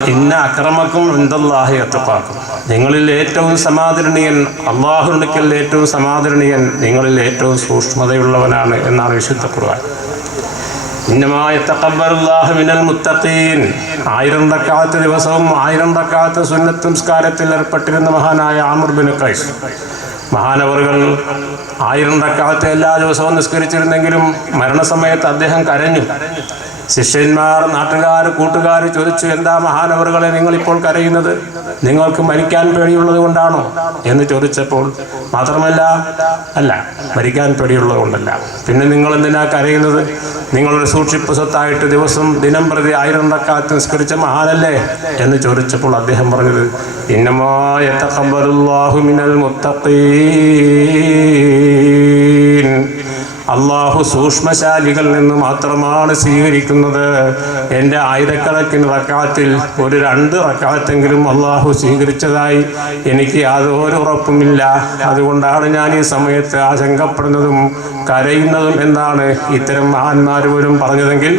ഇന്ന അക്രമക്കും ഇൻദല്ലാഹി അത്ഖാക്കും, നിങ്ങളിൽ ഏറ്റവും സമാദരണീയൻ അല്ലാഹുവിങ്കൽ ഏറ്റവും സമാദരണീയൻ നിങ്ങളിൽ ഏറ്റവും സൂക്ഷ്മതയുള്ളവനാണ് എന്നാണ് വിശുദ്ധ ഖുർആൻ. ഇന്നമാ യതഖബ്ബലുല്ലാഹു മിനൽ മുത്തഖീൻ. 1000 റക്അത്ത് ദിവസവും 1000 റക്അത്ത് സുന്നത്ത് നിസ്കാരത്തിൽ ഏർപ്പെട്ടിരുന്ന മഹാനായ ആമിർ ബിൻ ഖൈസ് മഹാനവറുകൾ 1000 റക്അത്ത് എല്ലാ ദിവസവും നിസ്കരിച്ചിരുന്നെങ്കിലും മരണസമയത്ത് അദ്ദേഹം കരഞ്ഞു. ശിഷ്യന്മാർ, നാട്ടുകാർ, കൂട്ടുകാർ ചോദിച്ചു, എന്താ മഹാനവറുകളെ നിങ്ങളിപ്പോൾ കരയുന്നത്? നിങ്ങൾക്ക് മരിക്കാൻ പേടിയുള്ളത് കൊണ്ടാണോ എന്ന് ചോദിച്ചപ്പോൾ, മാത്രമല്ല അല്ല, മരിക്കാൻ പേടിയുള്ളത് കൊണ്ടല്ല, പിന്നെ നിങ്ങൾ എന്തിനാ കരയുന്നത്? നിങ്ങളൊരു സൂക്ഷിപ്പ് സ്വത്തായിട്ട് ദിവസം ദിനം പ്രതി 1000 റക്അത്ത് നിസ്കരിച്ച മഹാനല്ലേ എന്ന് ചോദിച്ചപ്പോൾ അദ്ദേഹം പറഞ്ഞത്, ഇന്നമാ യതഖബ്ബലുല്ലാഹു മിനൽ മുത്തഖീൻ, അള്ളാഹു സൂക്ഷ്മശാലികളിൽ നിന്ന് മാത്രമാണ് സ്വീകരിക്കുന്നത്. എൻ്റെ ആയിരക്കണക്കിന് റക്അത്തിൽ ഒരു 2 റക്അത്തെങ്കിലും അള്ളാഹു സ്വീകരിച്ചതായി എനിക്ക് യാതൊരു ഉറപ്പുമില്ല. അതുകൊണ്ടാണ് ഞാൻ ഈ സമയത്ത് ആശങ്കപ്പെടുന്നതും കരയുന്നതും എന്നാണ് ഇത്തരം മഹാന്മാർ പോലും പറഞ്ഞതെങ്കിൽ,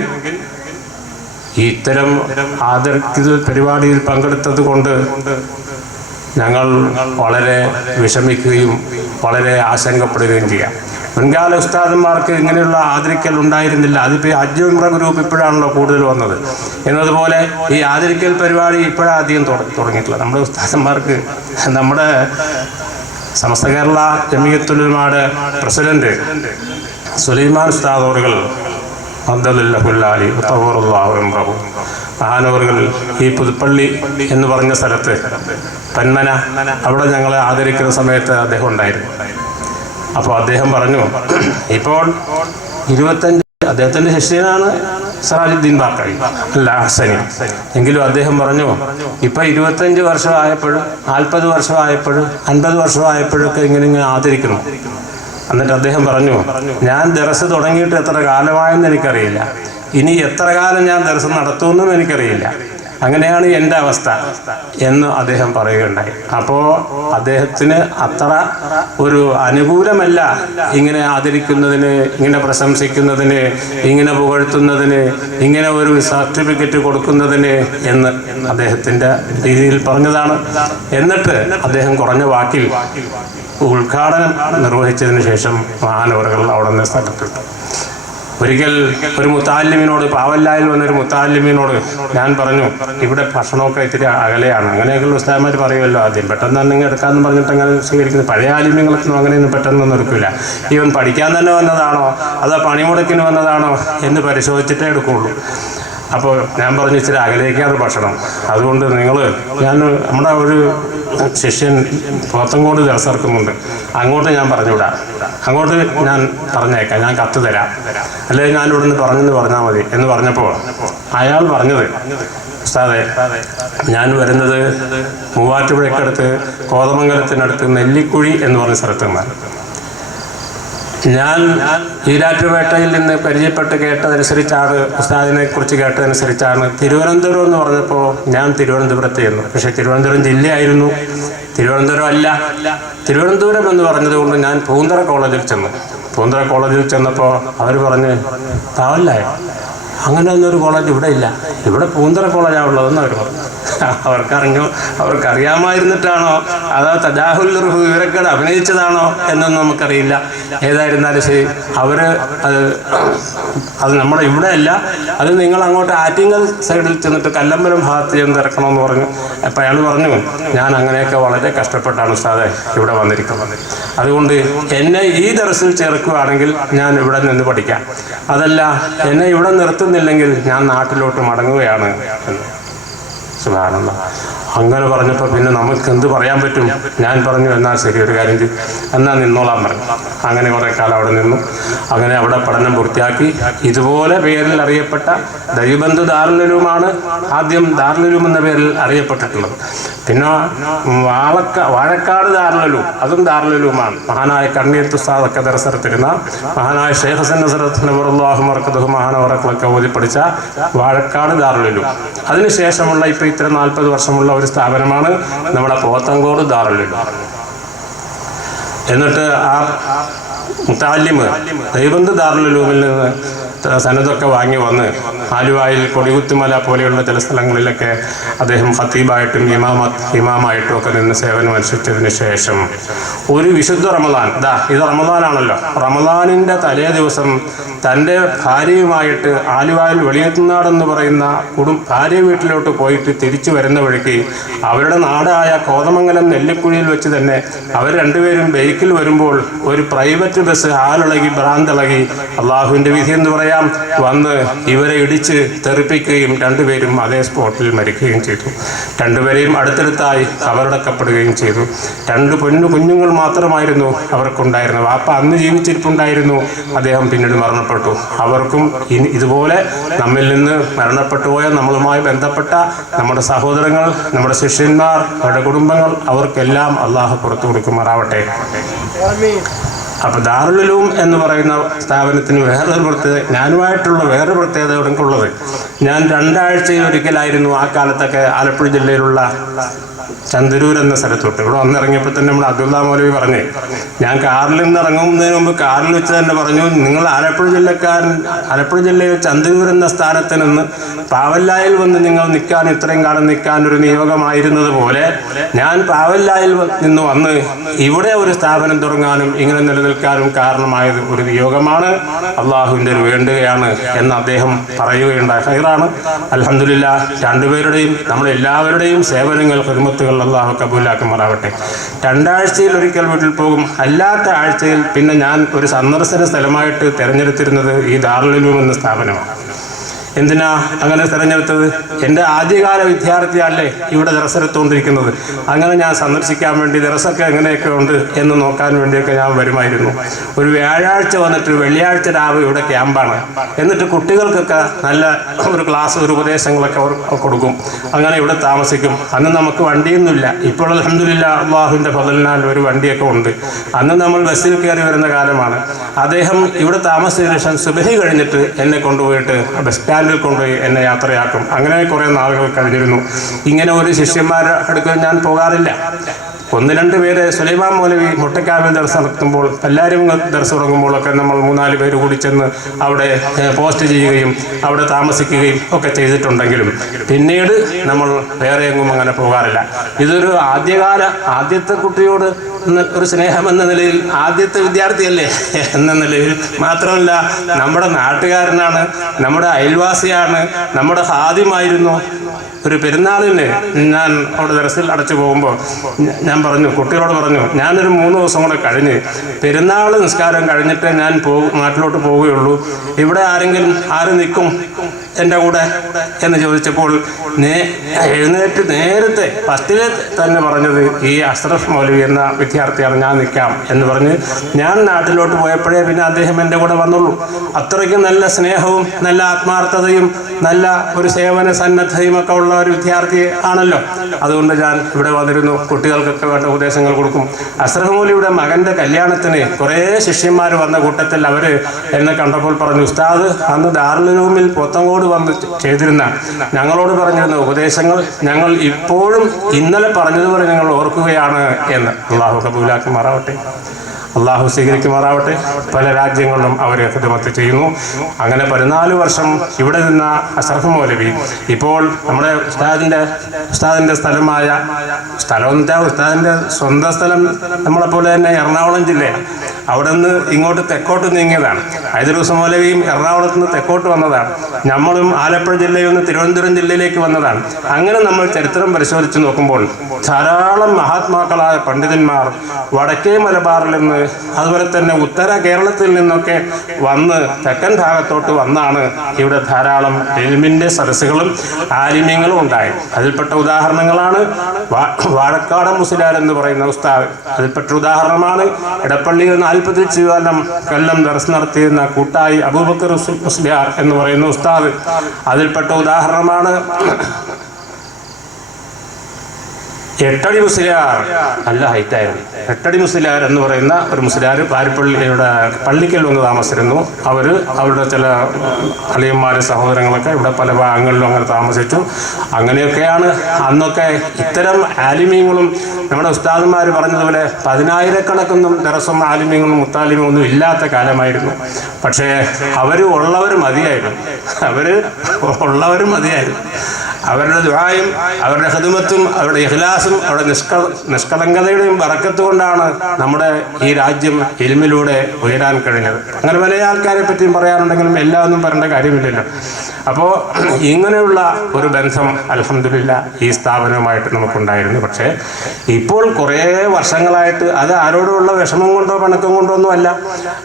ഇത്തരം ആദർശ പരിപാടിയിൽ പങ്കെടുത്തത് കൊണ്ട് ഞങ്ങൾ വളരെ വിഷമിക്കുകയും വളരെ ആശങ്കപ്പെടുകയും ചെയ്യാം. മുൻകാല ഉസ്താദന്മാർക്ക് ഇങ്ങനെയുള്ള ആദരിക്കൽ ഉണ്ടായിരുന്നില്ല. അതിപ്പോൾ ഹജ്ജ് ഉംറ ഗ്രൂപ്പ് ഇപ്പോഴാണല്ലോ കൂടുതൽ വന്നത്. എന്നതുപോലെ ഈ ആദരിക്കൽ പരിപാടി ഇപ്പോഴാണ് അധികം തുടങ്ങിയിട്ടുള്ളത്. നമ്മുടെ ഉസ്താദന്മാർക്ക് നമ്മുടെ സമസ്ത കേരള ജമിയത്തുൽ ഉലമായുടെ പ്രസിഡന്റ് സുലൈമാൻ ഉസ്താദ് അവറുകൾ മഹാനവറുകൾ ഈ പുതുപ്പള്ളി എന്ന് പറഞ്ഞ സ്ഥലത്ത് പന്മന, അവിടെ ഞങ്ങളെ ആദരിക്കുന്ന സമയത്ത് അദ്ദേഹം ഉണ്ടായിരുന്നു. അപ്പോൾ അദ്ദേഹം പറഞ്ഞു, ഇപ്പോൾ 25, അദ്ദേഹത്തിൻ്റെ ശിഷ്യനാണ് സിറാജുദ്ദീൻ ബാക്കവി അല്ല ഹസനി, എങ്കിലും അദ്ദേഹം പറഞ്ഞു, ഇപ്പം 25 വർഷമായപ്പോഴും 40 വർഷമായപ്പോഴും 50 വർഷമായപ്പോഴൊക്കെ ഇങ്ങനെ ആദരിക്കുന്നു. എന്നിട്ട് അദ്ദേഹം പറഞ്ഞു, ഞാൻ ദർസ് തുടങ്ങിയിട്ട് എത്ര കാലമായെന്ന് എനിക്കറിയില്ല, ഇനി എത്ര കാലം ഞാൻ ദർസ് നടത്തുമെന്നും എനിക്കറിയില്ല, അങ്ങനെയാണ് എൻ്റെ അവസ്ഥ എന്ന് അദ്ദേഹം പറയുകയുണ്ടായി. അപ്പോൾ അദ്ദേഹത്തിന് അത്ര ഒരു അനുകൂലമല്ല ഇങ്ങനെ ആദരിക്കുന്നതിന്, ഇങ്ങനെ പ്രശംസിക്കുന്നതിന്, ഇങ്ങനെ പുകഴ്ത്തുന്നതിന്, ഇങ്ങനെ ഒരു സർട്ടിഫിക്കറ്റ് കൊടുക്കുന്നതിന് എന്ന് അദ്ദേഹത്തിൻ്റെ രീതിയിൽ പറഞ്ഞതാണ്. എന്നിട്ട് അദ്ദേഹം കുറഞ്ഞ വാക്കിൽ ഉദ്ഘാടനം നിർവഹിച്ചതിന് ശേഷം മഹാനവറുകൾ അവിടെ നിന്ന് സ്ഥലത്തിട്ടു. ഒരിക്കൽ ഒരു മുത്താലിമിനോട്, പാവല്ലായിൽ വന്നൊരു മുത്താലിമിനോട് ഞാൻ പറഞ്ഞു, ഇവിടെ ഭക്ഷണമൊക്കെ ഇത്തിരി അകലെയാണ്. അങ്ങനെയൊക്കെയുള്ള ഉസ്താദന്മാർ പറയുമല്ലോ, ആദ്യം പെട്ടെന്ന് തന്നെ എടുക്കാമെന്ന് പറഞ്ഞിട്ട് അങ്ങനെ സ്വീകരിക്കുന്നത്. പഴയ ആലിമ്യങ്ങളൊന്നും അങ്ങനെയൊന്നും പെട്ടെന്നൊന്നും എടുക്കില്ല. ഇവൻ പഠിക്കാൻ തന്നെ വന്നതാണോ അതോ പണിമുടക്കിന് വന്നതാണോ എന്ന് പരിശോധിച്ചിട്ടേ എടുക്കുകയുള്ളൂ. അപ്പോൾ ഞാൻ പറഞ്ഞു, ഇച്ചിരി അകലേക്കാണ് ഭക്ഷണം, അതുകൊണ്ട് നമ്മുടെ ഒരു ശിഷ്യൻ പോത്തങ്കോട് ദർശിക്കുന്നുണ്ട്, അങ്ങോട്ട് ഞാൻ പറഞ്ഞുവിടാം, അങ്ങോട്ട് ഞാൻ പറഞ്ഞേക്കാം, ഞാൻ കത്ത് തരാം, അല്ലെങ്കിൽ ഞാൻ ഇവിടുന്ന് പറഞ്ഞാൽ മതി എന്ന് പറഞ്ഞപ്പോൾ അയാൾ പറഞ്ഞത്, ഉസ്താദേ, ഞാൻ വരുന്നത് മൂവാറ്റുപുഴയ്ക്കടുത്ത് കോതമംഗലത്തിനടുത്ത് നെല്ലിക്കുഴി എന്ന് പറഞ്ഞ സ്ഥലത്ത് നിന്നാണ്. ഞാൻ ഈരാറ്റുപേട്ടയിൽ നിന്ന് പരിചയപ്പെട്ട് കേട്ടതനുസരിച്ചാണ്, ഉസ്താദിനെ കുറിച്ച് കേട്ടതനുസരിച്ചാണ് തിരുവനന്തപുരം എന്ന് പറഞ്ഞപ്പോൾ ഞാൻ തിരുവനന്തപുരത്ത് ചെന്നു. പക്ഷേ തിരുവനന്തപുരം ജില്ലയായിരുന്നു, തിരുവനന്തപുരം അല്ല. തിരുവനന്തപുരം എന്ന് പറഞ്ഞതുകൊണ്ട് ഞാൻ പൂന്തറ കോളേജിൽ ചെന്നു. പൂന്തറ കോളേജിൽ ചെന്നപ്പോൾ അവർ പറഞ്ഞ്, താവല്ലായോ, അങ്ങനെ ഒന്നൊരു കോളേജ് ഇവിടെ ഇല്ല, ഇവിടെ പൂന്തറ കോളേജാണ് ഉള്ളതെന്ന് അവർ പറഞ്ഞു. അവർക്കറിയാമായിരുന്നിട്ടാണോ അതോ തജാഹുൽ വിവരക്കേട് അഭിനയിച്ചതാണോ എന്നൊന്നും നമുക്കറിയില്ല. ഏതായിരുന്നാലും ശരി, അത് നമ്മുടെ ഇവിടെ അല്ല, അത് നിങ്ങൾ അങ്ങോട്ട് ആറ്റിങ്ങൽ സൈഡിൽ ചെന്നിട്ട് കല്ലമ്പലം ഭാഗത്ത് ചെന്ന് ഇറക്കണമെന്ന് പറഞ്ഞു. അപ്പം അയാൾ പറഞ്ഞു, ഞാൻ അങ്ങനെയൊക്കെ വളരെ കഷ്ടപ്പെട്ടാണ് ഉസ്താദെ ഇവിടെ വന്നിരിക്കുന്നത്, അതുകൊണ്ട് എന്നെ ഈ ദർസിൽ ചേർക്കുകയാണെങ്കിൽ ഞാൻ ഇവിടെ നിന്ന് പഠിക്കാം, അതല്ല എന്നെ ഇവിടെ നിർത്തുന്നില്ലെങ്കിൽ ഞാൻ നാട്ടിലോട്ട് മടങ്ങുകയാണ് എന്ന്. സുബ്ഹാനല്ലാഹ്. അങ്ങനെ പറഞ്ഞപ്പോൾ പിന്നെ നമുക്ക് എന്ത് പറയാൻ പറ്റും? ഞാൻ പറഞ്ഞു, എന്നാൽ ശരി, ഒരു കാര്യം ചെയ്യും, എന്നാൽ നിന്നോളാൻ പറഞ്ഞു. അങ്ങനെ കുറേ കാലം അവിടെ നിന്നു. അങ്ങനെ അവിടെ പഠനം പൂർത്തിയാക്കി. ഇതുപോലെ പേരിൽ അറിയപ്പെട്ട ദൈവബന്ധു ദാറുൽ ഉലൂമാണ് ആദ്യം ദാറുൽ ഉലൂം എന്ന പേരിൽ അറിയപ്പെട്ടിട്ടുള്ളത്. പിന്നെ വാഴക്കാട് ദാറുൽ ഉലൂം, അതും ദാറുൽ ഉലൂമാണ്. മഹാനായ കണ്ണിയത്ത് ഉസ്താദൊക്കെ ദർസെടുത്തിരുന്ന മഹാനായ ഷെയ്ഖ് ഹസൻ നസ്രത്ത് നബറുല്ലാഹു മർക്കദഹു മഹാനവറകളൊക്കെ ഓതി പഠിച്ച വാഴക്കാട് ദാറുൽ ഉലൂം. അതിനുശേഷമുള്ള ഇപ്പോൾ ഇത്തരം 40 വർഷമുള്ള ഒരു സ്ഥാപനമാണ് നമ്മുടെ പോത്തങ്കോട് ദാറുൽ ഉലൂം. എന്നിട്ട് ആ മുത്തഅല്ലിം ദൈവബന്ധു ദാറുൽ ഉലൂമിൽ നിന്ന് സനതൊക്കെ വാങ്ങി വന്ന് ആലുവായിൽ കൊടികുത്തുമല പോലെയുള്ള ചില സ്ഥലങ്ങളിലൊക്കെ അദ്ദേഹം ഖത്തീബായിട്ടും ഇമാമായിട്ടും ഒക്കെ നിന്ന് സേവനം അനുഷ്ഠിച്ചതിന് ശേഷം ഒരു വിശുദ്ധ റമദാൻ, ഇത് റമദാനാണല്ലോ, റമദാനിൻ്റെ തലേ ദിവസം തൻ്റെ ഭാര്യയുമായിട്ട് ആലുവായിൽ വെളിയത്തുനാടെന്ന് പറയുന്ന ഭാര്യ വീട്ടിലോട്ട് പോയിട്ട് തിരിച്ചു വരുന്ന വഴിക്ക് അവരുടെ നാടായ കോതമംഗലം നെല്ലിക്കുഴിയിൽ വെച്ച് തന്നെ അവർ രണ്ടുപേരും ബൈക്കിൽ വരുമ്പോൾ ഒരു പ്രൈവറ്റ് ബസ് ആളിളകി ഭ്രാന്തിളകി, അള്ളാഹുവിൻ്റെ വിധി എന്ന് പറയാം, വന്ന് ഇവരെ ഇടിച്ച് തെറിപ്പിക്കുകയും രണ്ടുപേരും അതേ സ്പോട്ടിൽ മരിക്കുകയും ചെയ്തു. രണ്ടുപേരെയും അടുത്തടുത്തായി കബറടക്കപ്പെടുകയും ചെയ്തു. 2 കുഞ്ഞുങ്ങൾ മാത്രമായിരുന്നു അവർക്കുണ്ടായിരുന്നത്. വാപ്പ അന്ന് ജീവിച്ചിരിപ്പുണ്ടായിരുന്നു, അദ്ദേഹം പിന്നീട് മരണപ്പെട്ടു. അവർക്കും ഇതുപോലെ നമ്മിൽ നിന്ന് മരണപ്പെട്ടു പോയ നമ്മളുമായി ബന്ധപ്പെട്ട നമ്മുടെ സഹോദരങ്ങൾ, നമ്മുടെ ശിഷ്യന്മാർ, അവരുടെ കുടുംബങ്ങൾ, അവർക്കെല്ലാം അള്ളാഹു പുറത്തു കൊടുക്കുമാറാവട്ടെ. അപ്പോൾ ദാറുൽ ഉലൂം എന്ന് പറയുന്ന സ്ഥാപനത്തിന് വേറൊരു പ്രത്യേകത, ഞാനുമായിട്ടുള്ള വേറൊരു പ്രത്യേകത ഇവിടെയുള്ളത്, ഞാൻ 2 ആഴ്ചയിൽ ഒരിക്കലായിരുന്നു ആ കാലത്തൊക്കെ ആലപ്പുഴ ജില്ലയിലുള്ള ചന്ദ്രൂർ എന്ന സ്ഥലത്തോട്ട് ഇവിടെ വന്നിറങ്ങിയപ്പോൾ തന്നെ നമ്മുടെ അബ്ദുള്ള മൗലവി പറഞ്ഞേ, ഞാൻ കാറിൽ നിന്ന് ഇറങ്ങുന്നതിന് മുമ്പ് കാറിൽ വെച്ച് തന്നെ പറഞ്ഞു, നിങ്ങൾ ആലപ്പുഴ ജില്ലയിൽ ചന്ദ്രൂർ എന്ന സ്ഥാനത്ത് നിന്ന് പാവല്ലായിൽ വന്ന് നിങ്ങൾ നിൽക്കാൻ, ഇത്രയും കാലം നിൽക്കാൻ ഒരു നിയോഗമായിരുന്നത് പോലെ ഞാൻ പാവല്ലായിൽ നിന്ന് വന്ന് ഇവിടെ ഒരു സ്ഥാപനം തുടങ്ങാനും ഇങ്ങനെ നിലനിൽക്കാനും കാരണമായത് ഒരു നിയോഗമാണ്, അള്ളാഹുവിൻ്റെ ഒരു വേണ്ടുകയാണ് എന്ന് അദ്ദേഹം പറയുകയുണ്ടായി. ഖൈറാണ്. അൽഹംദുലില്ലാഹ്, രണ്ടുപേരുടെയും നമ്മളെല്ലാവരുടെയും സേവനങ്ങൾ, ഖിദ്മത്തുകൾ അള്ളാഹു കബൂലാക്കുമാറാവട്ടെ. 2 ആഴ്ചയിൽ ഒരിക്കൽ വീട്ടിൽ പോകും. അല്ലാത്ത ആഴ്ചയിൽ പിന്നെ ഞാൻ ഒരു സന്ദർശന സ്ഥലമായിട്ട് തിരഞ്ഞെടുത്തിരുന്നത് ഈ ദാറുൽ ഉലൂം എന്ന സ്ഥാപനമാണ്. എന്തിനാ അങ്ങനെ തിരഞ്ഞെടുത്തത്? എൻ്റെ ആദ്യകാല വിദ്യാർത്ഥിയല്ലേ ഇവിടെ ദർസെടുത്തുകൊണ്ടിരിക്കുന്നത്. അങ്ങനെ ഞാൻ സന്ദർശിക്കാൻ വേണ്ടി ദർസൊക്കെ എങ്ങനെയൊക്കെ ഉണ്ട് എന്ന് നോക്കാൻ വേണ്ടിയൊക്കെ ഞാൻ വരുമായിരുന്നു. ഒരു വ്യാഴാഴ്ച വന്നിട്ട് വെള്ളിയാഴ്ച രാവ് ഇവിടെ ക്യാമ്പാണ്. എന്നിട്ട് കുട്ടികൾക്കൊക്കെ നല്ല ഒരു ക്ലാസ്, ഒരു ഉപദേശങ്ങളൊക്കെ കൊടുക്കും. അങ്ങനെ ഇവിടെ താമസിക്കും. അന്ന് നമുക്ക് വണ്ടിയൊന്നുമില്ല. ഇപ്പോൾ അൽഹംദുലില്ലാഹ് അള്ളാഹുവിൻ്റെ ഫളലിനാൽ ഒരു വണ്ടിയൊക്കെ ഉണ്ട്. അന്ന് നമ്മൾ ബസ്സിൽ കയറി വരുന്ന കാലമാണ്. അദ്ദേഹം ഇവിടെ താമസിച്ചതിന് ശേഷം സുബഹി കഴിഞ്ഞിട്ട് എന്നെ കൊണ്ടുപോയിട്ട് ബസ് സ്റ്റാൻഡിൽ കൊണ്ടുപോയി എന്നെ യാത്രയാക്കും. അങ്ങനെ കുറേ നാളുകൾ കഴിഞ്ഞിരുന്നു. ഇങ്ങനെ ഒരു ശിഷ്യന്മാരുടെ അടുക്കൽ ഞാൻ പോകാറില്ല. 1-2 പേര് സുലൈമാൻ മൗലവി മുട്ടക്കാവിൽ ദർസ് നടത്തുമ്പോൾ, എല്ലാവരും ദർസ് തുടങ്ങുമ്പോഴൊക്കെ നമ്മൾ 3-4 പേര് കൂടി ചെന്ന് അവിടെ പോസ്റ്റ് ചെയ്യുകയും അവിടെ താമസിക്കുകയും ഒക്കെ ചെയ്തിട്ടുണ്ടെങ്കിലും പിന്നീട് നമ്മൾ വേറെ എങ്ങും അങ്ങനെ പോകാറില്ല. ഇതൊരു ആദ്യത്തെ കുട്ടിയോട് ഒരു സ്നേഹം എന്ന നിലയിൽ, ആദ്യത്തെ വിദ്യാർത്ഥിയല്ലേ എന്ന നിലയിൽ മാത്രമല്ല, നമ്മുടെ നാട്ടുകാരനാണ്, നമ്മുടെ അയൽവാസിയാണ്, നമ്മുടെ ഹാദിമായിരുന്നു. ഒരു പെരുന്നാളിന് ഞാൻ അവിടെ ദർസിൽ അടച്ചു പോകുമ്പോൾ ഞാൻ കുട്ടികളോട് പറഞ്ഞു, ഞാനൊരു 3 ദിവസം കൂടെ കഴിഞ്ഞ് പെരുന്നാൾ നിസ്കാരം കഴിഞ്ഞിട്ട് ഞാൻ നാട്ടിലോട്ട് പോവുകയുള്ളൂ. ഇവിടെ ആര് നിൽക്കും എൻ്റെ കൂടെ എന്ന് ചോദിച്ചപ്പോൾ എഴുന്നേറ്റ് നേരത്തെ ഫസ്റ്റിലെ തന്നെ പറഞ്ഞത് ഈ അഷ്റഫ് മൗലവി എന്ന വിദ്യാർത്ഥിയാണ്, ഞാൻ നിൽക്കാം എന്ന് പറഞ്ഞ് ഞാൻ നാട്ടിലോട്ട് പോയപ്പോഴേ പിന്നെ അദ്ദേഹം എൻ്റെ കൂടെ വന്നുള്ളൂ. അത്രയ്ക്കും നല്ല സ്നേഹവും നല്ല ആത്മാർത്ഥതയും നല്ല ഒരു സേവന സന്നദ്ധയും ഒക്കെ ഉള്ള ഒരു വിദ്യാർത്ഥി ആണല്ലോ. അതുകൊണ്ട് ഞാൻ ഇവിടെ വന്നിരുന്നു, കുട്ടികൾക്കൊക്കെ വേണ്ട ഉപദേശങ്ങൾ കൊടുക്കും. അഷ്റഫ് മൗലവിയുടെ മകൻ്റെ കല്യാണത്തിന് കുറേ ശിഷ്യന്മാർ വന്ന കൂട്ടത്തിൽ അവർ എന്നെ കണ്ടപ്പോൾ പറഞ്ഞു, ഉസ്താദ് അന്ന് ദാറുൽ ഉലൂമിൽ പോത്തങ്കോട് വന്ന് ചെയ്തിരുന്ന ഞങ്ങളോട് പറഞ്ഞിരുന്ന ഉപദേശങ്ങൾ ഞങ്ങൾ ഇപ്പോഴും ഇന്നലെ പറഞ്ഞതുപോലെ ഞങ്ങൾ ഓർക്കുകയാണ് എന്ന്. അള്ളാഹു കബൂലാക്കുമാറാവട്ടെ, അള്ളാഹു സ്വീകരിക്കുമാറാവട്ടെ. പല രാജ്യങ്ങളിലും അവർ ഖിദ്മത്ത് ചെയ്യുന്നു. അങ്ങനെ 14 വർഷം ഇവിടെ നിന്ന അഷ്റഫ് മൗലവി ഇപ്പോൾ നമ്മുടെ ഉസ്താദിൻ്റെ സ്ഥലമായ ഉസ്താദിൻ്റെ സ്വന്തം സ്ഥലം നമ്മളെപ്പോലെ തന്നെ എറണാകുളം ജില്ലയാണ്. അവിടെ നിന്ന് ഇങ്ങോട്ട് തെക്കോട്ട് നീങ്ങിയതാണ്. ഹൈദരൂസ് മൗലവിയും എറണാകുളത്ത് നിന്ന് തെക്കോട്ട് വന്നതാണ്. നമ്മളും ആലപ്പുഴ ജില്ലയിൽ നിന്ന് തിരുവനന്തപുരം ജില്ലയിലേക്ക് വന്നതാണ്. അങ്ങനെ നമ്മൾ ചരിത്രം പരിശോധിച്ച് നോക്കുമ്പോൾ ധാരാളം മഹാത്മാക്കളായ പണ്ഡിതന്മാർ വടക്കേ മലബാറിൽ നിന്ന്, അതുപോലെ തന്നെ ഉത്തര കേരളത്തിൽ നിന്നൊക്കെ വന്ന് തെക്കൻ ഭാഗത്തോട്ട് വന്നാണ് ഇവിടെ ധാരാളം ഇൽമിൻ്റെ സദസ്സുകളും ആലിമ്യങ്ങളും ഉണ്ടായി. അതിൽപ്പെട്ട ഉദാഹരണങ്ങളാണ് വാഴക്കാടൻ മുസ്ലിയാർ എന്ന് പറയുന്ന ഉസ്താദ്. അതിൽപ്പെട്ട ഉദാഹരണമാണ് ഇടപ്പള്ളിയിൽ 40 കൊല്ലം ദർസ് നടത്തിയിരുന്ന കൂട്ടായി അബൂബക്കർ മുസ്ലിയാർ എന്ന് പറയുന്ന ഉസ്താദ്. അതിൽപ്പെട്ട ഉദാഹരണമാണ് എട്ടടി മുസ്ലിയാർ നല്ല ഹൈറ്റായിരുന്നു. എട്ടടി മുസ്ലിയാർ എന്ന് പറയുന്ന ഒരു മുസ്ലിയാർ പാരിപ്പള്ളിയുടെ പള്ളിക്കൽ വന്ന് താമസിച്ചിരുന്നു. അവരുടെ ചില അളിയന്മാരും സഹോദരങ്ങളൊക്കെ ഇവിടെ പല ഭാഗങ്ങളിലും അങ്ങനെ താമസിച്ചു. അങ്ങനെയൊക്കെയാണ് അന്നൊക്കെ ഇത്തരം ആലിമീങ്ങളും നമ്മുടെ ഉസ്താദന്മാർ പറഞ്ഞതുപോലെ 10,000-കണക്കൊന്നും ദറസും ആലിമീങ്ങളും മുത്താലിമൊന്നും ഇല്ലാത്ത കാലമായിരുന്നു. പക്ഷേ അവർ ഉള്ളവർ മതിയായിരുന്നു. അവരുടെ ദുആയും അവരുടെ ഖിദ്മത്തും അവരുടെ ഇഖ്ലാസും അവരുടെ നിഷ്കളങ്കതയുടെയും ബറക്കത്ത് കൊണ്ടാണ് നമ്മുടെ ഈ രാജ്യം ഇൽമിലൂടെ ഉയരാൻ കഴിഞ്ഞത്. അങ്ങനെ പല ആൾക്കാരെ പറ്റിയും പറയാനുണ്ടെങ്കിലും എല്ലാം ഒന്നും പറയേണ്ട കാര്യമില്ലല്ലോ. അപ്പോൾ ഇങ്ങനെയുള്ള ഒരു ബന്ധം അൽഹംദുലില്ലാ ഈ സ്ഥാപനവുമായിട്ട് നമുക്കുണ്ടായിരുന്നു. പക്ഷേ ഇപ്പോൾ കുറേ വർഷങ്ങളായിട്ട് അത് ആരോടുള്ള വിഷമം കൊണ്ടോ പണക്കം കൊണ്ടോ ഒന്നും അല്ല.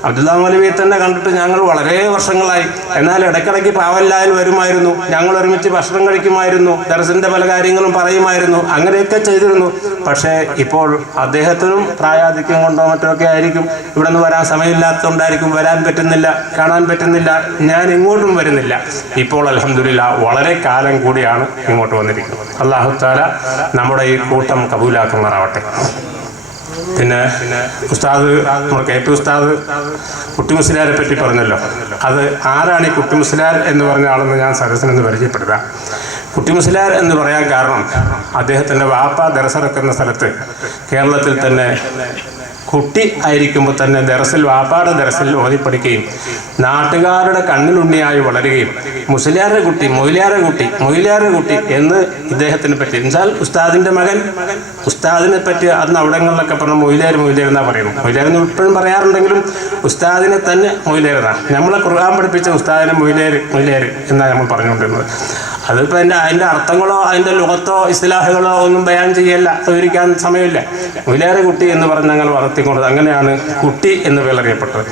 അബ്ദുല്ലാ മൗലവിയെ തന്നെ കണ്ടിട്ട് ഞങ്ങൾ വളരെ വർഷങ്ങളായി. എന്നാൽ ഇടയ്ക്കിടയ്ക്ക് പാവല്ലായിൽ വരുമായിരുന്നു, ഞങ്ങൾ ഒരുമിച്ച് ഭക്ഷണം കഴിക്കുമായിരുന്നു, ദർസിന്റെ പല കാര്യങ്ങളും പറയുമായിരുന്നു, അങ്ങനെയൊക്കെ ചെയ്തിരുന്നു. പക്ഷേ ഇപ്പോൾ അദ്ദേഹത്തിനും പ്രായാധിക്യം കൊണ്ടോ മറ്റൊക്കെ ആയിരിക്കും ഇവിടെ നിന്ന് വരാൻ സമയമില്ലാത്തതുകൊണ്ടായിരിക്കും വരാൻ പറ്റുന്നില്ല, കാണാൻ പറ്റുന്നില്ല, ഞാൻ ഇങ്ങോട്ടും വരുന്നില്ല. ഇപ്പോൾ അൽഹംദുലില്ലാ വളരെ കാലം കൂടിയാണ് ഇങ്ങോട്ട് വന്നിരിക്കുന്നത്. അല്ലാഹു തആല നമ്മുടെ ഈ കൂട്ടം കബൂലാക്കുമാറാവട്ടെ. പിന്നെ ഉസ്താദ് നമ്മുടെ കെ പി ഉസ്താദ് കുട്ടി മുസ്ലിയാരെ പറ്റി പറഞ്ഞല്ലോ. അത് ആരാണ് ഈ കുട്ടി മുസ്ലിയാർ എന്ന് പറഞ്ഞ ആളെന്ന് ഞാൻ സദസ്സിനൊന്ന് പരിചയപ്പെടുത്താം. കുട്ടി മുസ്ലിയാർ എന്ന് പറയാൻ കാരണം അദ്ദേഹത്തിൻ്റെ വാപ്പ ദർസിറക്കുന്ന സ്ഥലത്ത് കേരളത്തിൽ തന്നെ കുട്ടി ആയിരിക്കുമ്പോൾ തന്നെ വാപ്പാടെ ദർസിൽ ഓതിപ്പടിക്കുകയും നാട്ടുകാരുടെ കണ്ണിലുണ്ണിയായി വളരുകയും മുസ്ലിയാരുടെ കുട്ടി മൊയ്ലിയാരുടെ കുട്ടി എന്ന് ഇദ്ദേഹത്തിനെ പറ്റി എന്നുവെച്ചാൽ ഉസ്താദിൻ്റെ മകൻ. ഉസ്താദിനെ പറ്റി അന്ന് അവിടങ്ങളിലൊക്കെ പറഞ്ഞ മൊയ്ലിയാർ എന്നാണ് പറയുന്നത്. മൊയ്ലിയാർ എന്ന് ഇപ്പോഴും പറയാറുണ്ടെങ്കിലും ഉസ്താദിനെ തന്നെ മൊയ്ലിയാരെന്നാണ്. നമ്മളെ ഖുർആൻ പഠിപ്പിച്ച ഉസ്താദിനെ മൊയ്ലിയാർ എന്നാണ് നമ്മൾ പറഞ്ഞുകൊണ്ടിരുന്നത്. അതിപ്പോൾ അതിൻ്റെ അർത്ഥങ്ങളോ അതിൻ്റെ ലുഗത്തോ ഇസ്ലാഹുകളോ ഒന്നും ബയാൻ ചെയ്യല്ല, വിവരിക്കാൻ സമയമില്ല. മൊയ്ലിയാർ കുട്ടി എന്ന് പറഞ്ഞ് ഞങ്ങൾ വളർത്തിക്കൊണ്ടത്. അങ്ങനെയാണ് കുട്ടി എന്ന് പേരറിയപ്പെട്ടത്.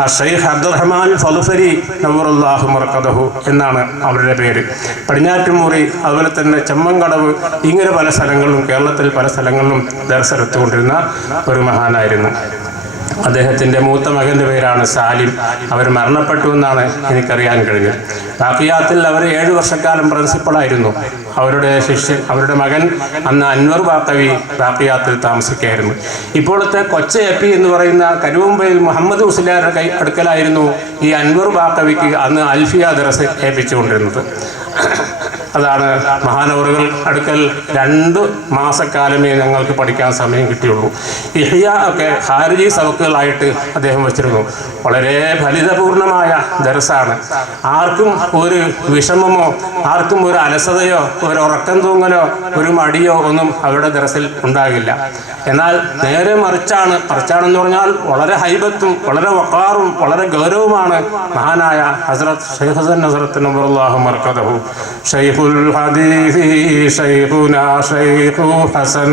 ആ ഷെയ്ഖ് അബ്ദുറഹ്മാൻ ഫളുഫരി നവറുല്ലാഹു മർക്കദഹു എന്നാണ് അവരുടെ പേര്. പടിഞ്ഞാറ്റുമുറി, അതുപോലെ തന്നെ ചെമ്മൻകടവ്, ഇങ്ങനെ പല സ്ഥലങ്ങളിലും കേരളത്തിൽ പല സ്ഥലങ്ങളിലും ദർസെടുത്തുകൊണ്ടിരുന്ന ഒരു മഹാനായിരുന്നു. അദ്ദേഹത്തിൻ്റെ മൂത്ത മകൻ്റെ പേരാണ് സാലിം. അവർ മരണപ്പെട്ടു എന്നാണ് എനിക്കറിയാൻ കഴിഞ്ഞത്. ബാക്കിയാത്തിൽ അവർ 7 വർഷക്കാലം പ്രിൻസിപ്പളായിരുന്നു. അവരുടെ മകൻ അന്ന് അൻവർ ബാക്കവി ബാക്കിയാത്തിൽ താമസിക്കുകയായിരുന്നു. ഇപ്പോഴത്തെ കൊച്ചെ എപ്പി എന്ന് പറയുന്ന കരുവമ്പയിൽ മുഹമ്മദ് മുസ്ലിയാരുടെ അടുക്കലായിരുന്നു ഈ അൻവർ ബാക്കവിക്ക് അന്ന് അൽഫിയ ദർസ് ഏൽപ്പിച്ചുകൊണ്ടിരുന്നത്. അതാണ് മഹാനവറുകൾ അടുക്കൽ 2 മാസക്കാലമേ ഞങ്ങൾക്ക് പഠിക്കാൻ സമയം കിട്ടിയുള്ളൂ. ഇഹ്യ ഒക്കെ ഖാരിജി സബക്കുകളായിട്ട് അദ്ദേഹം വെച്ചിരുന്നു. വളരെ ഫലിതപൂർണമായ ദർസാണ്. ആർക്കും ഒരു വിഷമമോ ആർക്കും ഒരു അലസതയോ ഒരു ഉറക്കം തൂങ്ങലോ ഒരു മടിയോ ഒന്നും അവരുടെ ദർസിൽ ഉണ്ടാകില്ല. എന്നാൽ നേരെ മറിച്ചാണെന്ന് പറഞ്ഞാൽ വളരെ ഹൈബത്തും വളരെ വഖാറും വളരെ ഗൗരവമാണ് മഹാനായ ഹസ്രത്ത് ഷെയ്ഖ് ഹസൻ നസ്രത്ത് നവറുല്ലാഹു മർക്കദഹു. ഷെയ്ഖുൽ ഹദീസ് ഷെയ്ഖുനാ ഷെയ്ഖു ഹസൻ.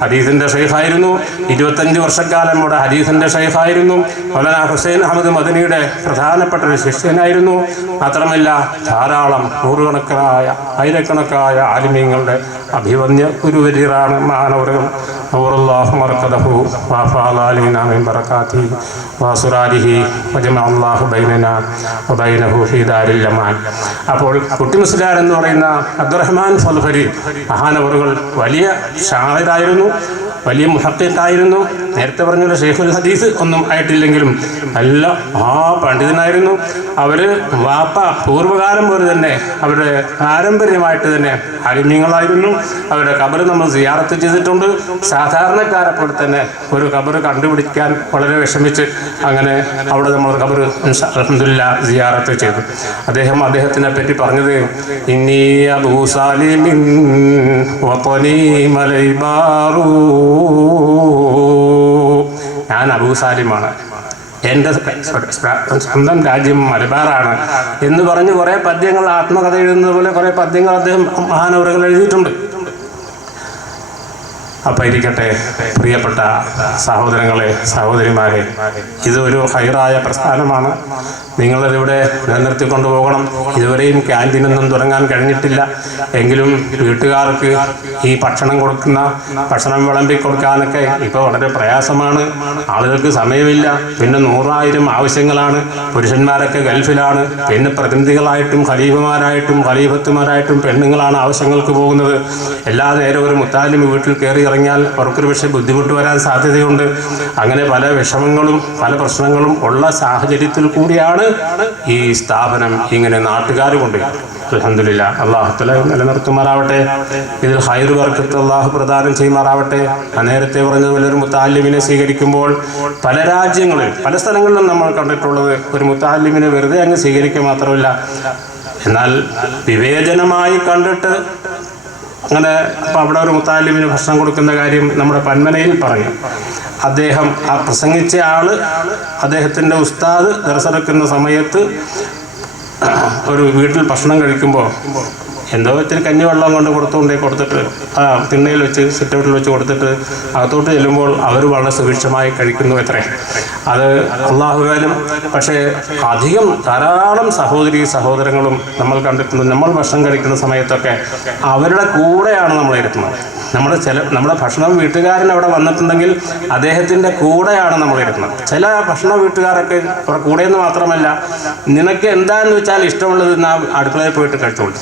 ഹദീസിൻ്റെ ഷെയ്ഖായിരുന്നു. 25 വർഷക്കാലം ഇവിടെ ഹദീസിൻ്റെ ഷെയ്ഖായിരുന്നു. മൗലാന ഹുസൈൻ അഹമ്മദ് മദനിയുടെ പ്രധാനപ്പെട്ട ഒരു ശിഷ്യനായിരുന്നു. മാത്രമല്ല ധാരാളം നൂറുകണക്കായ ആയിരക്കണക്കായ ആലിമീങ്ങളുടെ അഭിവന്യ ഗുരുവര്യരാണ് മഹാനവറുകൾ. നവറുല്ലാഹു മർക്കദഹു വഫഅല അലൈനാ മിൻ ബറകാതിഹി വസുറാരിഹി വജമഅല്ലാഹു ബൈനനാ വബൈനഹു ഫീ ദാരിൽ അമാൻ. അപ്പോൾ കുട്ടി മുസ്ലിയാർ എന്ന് പറയുന്ന അബ്ദുറഹ്മാൻ ഫളുഫരി മഹാനവറുകൾ വലിയ ഷാഇറായിരുന്നു, വലിയ മുഹഖിഖായിരുന്നു. നേരത്തെ പറഞ്ഞ ഷെയ്ഖുൽ ഹദീസ് ഒന്നും ആയിട്ടില്ലെങ്കിലും നല്ല പണ്ഡിതനായിരുന്നു. അവർ വാപ്പ പൂർവ്വകാലം പോലെ തന്നെ അവരുടെ പാരമ്പര്യമായിട്ട് തന്നെ അലിമീങ്ങളായിരുന്നു. അവരുടെ ഖബർ നമ്മൾ സിയാറത്ത് ചെയ്തിട്ടുണ്ട്. സാധാരണക്കാരെ പോലെ തന്നെ ഒരു ഖബർ കണ്ടുപിടിക്കാൻ വളരെ വിഷമിച്ച് അങ്ങനെ അവിടെ നമ്മൾ ഖബർ അൽഹംദുലില്ലാ സിയാറത്ത് ചെയ്തു. അദ്ദേഹത്തിനെ പറ്റി പറഞ്ഞത് ഇന്നി അബൂ സാലിമിൻ വതനി മലൈബാറു, ഞാൻ അബൂ സാലിമാണ്, എൻ്റെ സ്വന്തം രാജ്യം മലബാറാണ് എന്ന് പറഞ്ഞ് കുറേ പദ്യങ്ങൾ ആത്മകഥ എഴുതുന്നത് പോലെ കുറേ പദ്യങ്ങൾ അദ്ദേഹം മഹാനവറുകൾ എഴുതിയിട്ടുണ്ട്. അപ്പം ഇരിക്കട്ടെ പ്രിയപ്പെട്ട സഹോദരങ്ങളെ, സഹോദരിമാരെ, ഇതൊരു ഹൈറായ പ്രസ്ഥാനമാണ്. നിങ്ങളിതിവിടെ നിലനിർത്തിക്കൊണ്ടു പോകണം. ഇതുവരെയും ക്യാൻറ്റീനൊന്നും തുടങ്ങാൻ കഴിഞ്ഞിട്ടില്ല. എങ്കിലും വീട്ടുകാർക്ക് ഈ ഭക്ഷണം വിളമ്പി കൊടുക്കാനൊക്കെ ഇപ്പോൾ വളരെ പ്രയാസമാണ്. ആളുകൾക്ക് സമയമില്ല. പിന്നെ 100,000 ആവശ്യങ്ങളാണ്. പുരുഷന്മാരൊക്കെ ഗൾഫിലാണ്. പിന്നെ പ്രതിനിധികളായിട്ടും ഖലീഫമാരായിട്ടും ഖലീഫത്തുമാരായിട്ടും പെണ്ണുങ്ങളാണ് ആവശ്യങ്ങൾക്ക് പോകുന്നത്. എല്ലാ നേരവും ഒരു മുത്താലിം വീട്ടിൽ കയറി ഇറങ്ങിയാൽ അവർക്കൊരു പക്ഷേ ബുദ്ധിമുട്ട് വരാൻ സാധ്യതയുണ്ട്. അങ്ങനെ പല വിഷമങ്ങളും പല പ്രശ്നങ്ങളും ഉള്ള സാഹചര്യത്തിൽ കൂടിയാണ് ഈ സ്ഥാപനം ഇങ്ങനെ നാട്ടുകാർ കൊണ്ട്. അൽഹംദുലില്ലാഹ്, അല്ലാഹു തആല നിലനിർത്തുമാറാവട്ടെ. ഇതിൽ ഖൈർ ബർക്കത്ത് അല്ലാഹു പ്രദാനം ചെയ്യുമാറാവട്ടെ. നേരത്തെ പറഞ്ഞതുപോലെ ഒരു മുത്തഅല്ലിമിനെ സ്വീകരിക്കുമ്പോൾ പല രാജ്യങ്ങളിൽ പല സ്ഥലങ്ങളിലും നമ്മൾ കണ്ടിട്ടുള്ളത് ഒരു മുത്തഅല്ലിമിനെ വെറുതെ അങ്ങ് സ്വീകരിക്കുക മാത്രമല്ല, എന്നാൽ വിവേചനമായി കണ്ടിട്ട് അങ്ങനെ. അപ്പോൾ അവിടെ ഒരു മുത്തഅല്ലിമിന് ഭക്ഷണം കൊടുക്കുന്ന കാര്യം നമ്മുടെ പന്മനയിൽ പറഞ്ഞു. അദ്ദേഹം ആ പ്രസംഗിച്ച അദ്ദേഹത്തിൻ്റെ ഉസ്താദ് ദർസെടുക്കുന്ന സമയത്ത് ഒരു വീട്ടിൽ ഭക്ഷണം കഴിക്കുമ്പോൾ എന്തോ ഇത്തിരി കഞ്ഞിവെള്ളം കൊണ്ട് കൊടുത്തിട്ട് തിണ്ണയിൽ വെച്ച് സിറ്റൗട്ടിൽ വെച്ച് കൊടുത്തിട്ട് അകത്തോട്ട് ചെല്ലുമ്പോൾ അവർ വളരെ സുഭിക്ഷമായി കഴിക്കുന്നു. എത്ര അത് അള്ളാഹുവാലും. പക്ഷേ അധികം ധാരാളം സഹോദരങ്ങളും നമ്മൾ കണ്ടിട്ടുണ്ട്. നമ്മൾ ഭക്ഷണം കഴിക്കുന്ന സമയത്തൊക്കെ അവരുടെ കൂടെയാണ് നമ്മളിരുത്തുന്നത്. നമ്മുടെ ഭക്ഷണം വീട്ടുകാരൻ അവിടെ വന്നിട്ടുണ്ടെങ്കിൽ അദ്ദേഹത്തിൻ്റെ കൂടെയാണ് നമ്മളിരുത്തുന്നത്. ചില ഭക്ഷണ വീട്ടുകാരൊക്കെ അവരുടെ കൂടെയെന്ന് മാത്രമല്ല, നിനക്ക് എന്താണെന്ന് വെച്ചാൽ ഇഷ്ടമുള്ളത് അടുക്കളയിൽ പോയിട്ട് കഴിച്ചോളൂ.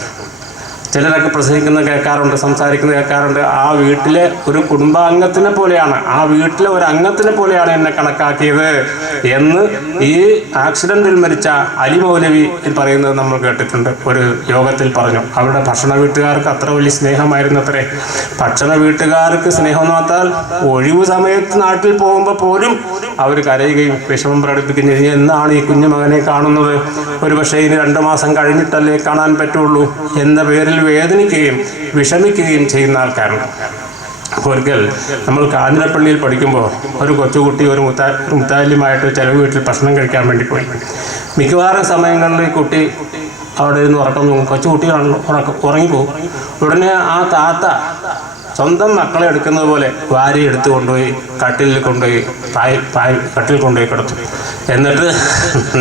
ചിലരൊക്കെ പ്രസംഗിക്കുന്നത് കേൾക്കാറുണ്ട്, സംസാരിക്കുന്നത് കേൾക്കാറുണ്ട്. ആ വീട്ടിലെ ഒരു കുടുംബാംഗത്തിനെ പോലെയാണ്, ആ വീട്ടിലെ ഒരു അംഗത്തിനെ പോലെയാണ് എന്നെ കണക്കാക്കിയത് എന്ന് ഈ ആക്സിഡൻറ്റിൽ മരിച്ച അലി മൗലവി പറയുന്നത് നമ്മൾ കേട്ടിട്ടുണ്ട്. ഒരു യോഗത്തിൽ പറഞ്ഞു. അവരുടെ ഭക്ഷണ വീട്ടുകാർക്ക് അത്ര വലിയ സ്നേഹമായിരുന്നു അത്രേ. ഭക്ഷണ വീട്ടുകാർക്ക് സ്നേഹം എന്ന് പറഞ്ഞാൽ ഒഴിവ് സമയത്ത് നാട്ടിൽ പോകുമ്പോൾ പോലും അവർ കരയുകയും വിഷമം പ്രകടിപ്പിക്കുകയും ചെയ്യും. എന്നാണ് ഈ കുഞ്ഞു മകനെ കാണുന്നത്? ഒരു പക്ഷേ ഇനി 2 മാസം കഴിഞ്ഞിട്ടല്ലേ കാണാൻ പറ്റുള്ളൂ എന്ന പേരിൽ വേദനിക്കുകയും വിഷമിക്കുകയും ചെയ്യുന്ന ആൾക്കാരുണ്ട്. ഒരിക്കൽ നമ്മൾ കാഞ്ഞിരപ്പള്ളിയിൽ പഠിക്കുമ്പോൾ ഒരു കൊച്ചുകുട്ടി ഒരു മുത്താലിമായിട്ട് ചില വീട്ടിൽ ഭക്ഷണം കഴിക്കാൻ വേണ്ടി പോയി. മിക്കവാറും സമയങ്ങളിൽ കുട്ടി അവിടെ ഇരുന്ന് കൊച്ചുകുട്ടിയാണല്ലോ, ഉറങ്ങിപ്പോകും. ഉടനെ ആ താത്ത സ്വന്തം മക്കളെ എടുക്കുന്നത് പോലെ വാരി എടുത്തു കൊണ്ടുപോയി കട്ടിലിൽ കൊണ്ടുപോയി കിടത്തും. എന്നിട്ട്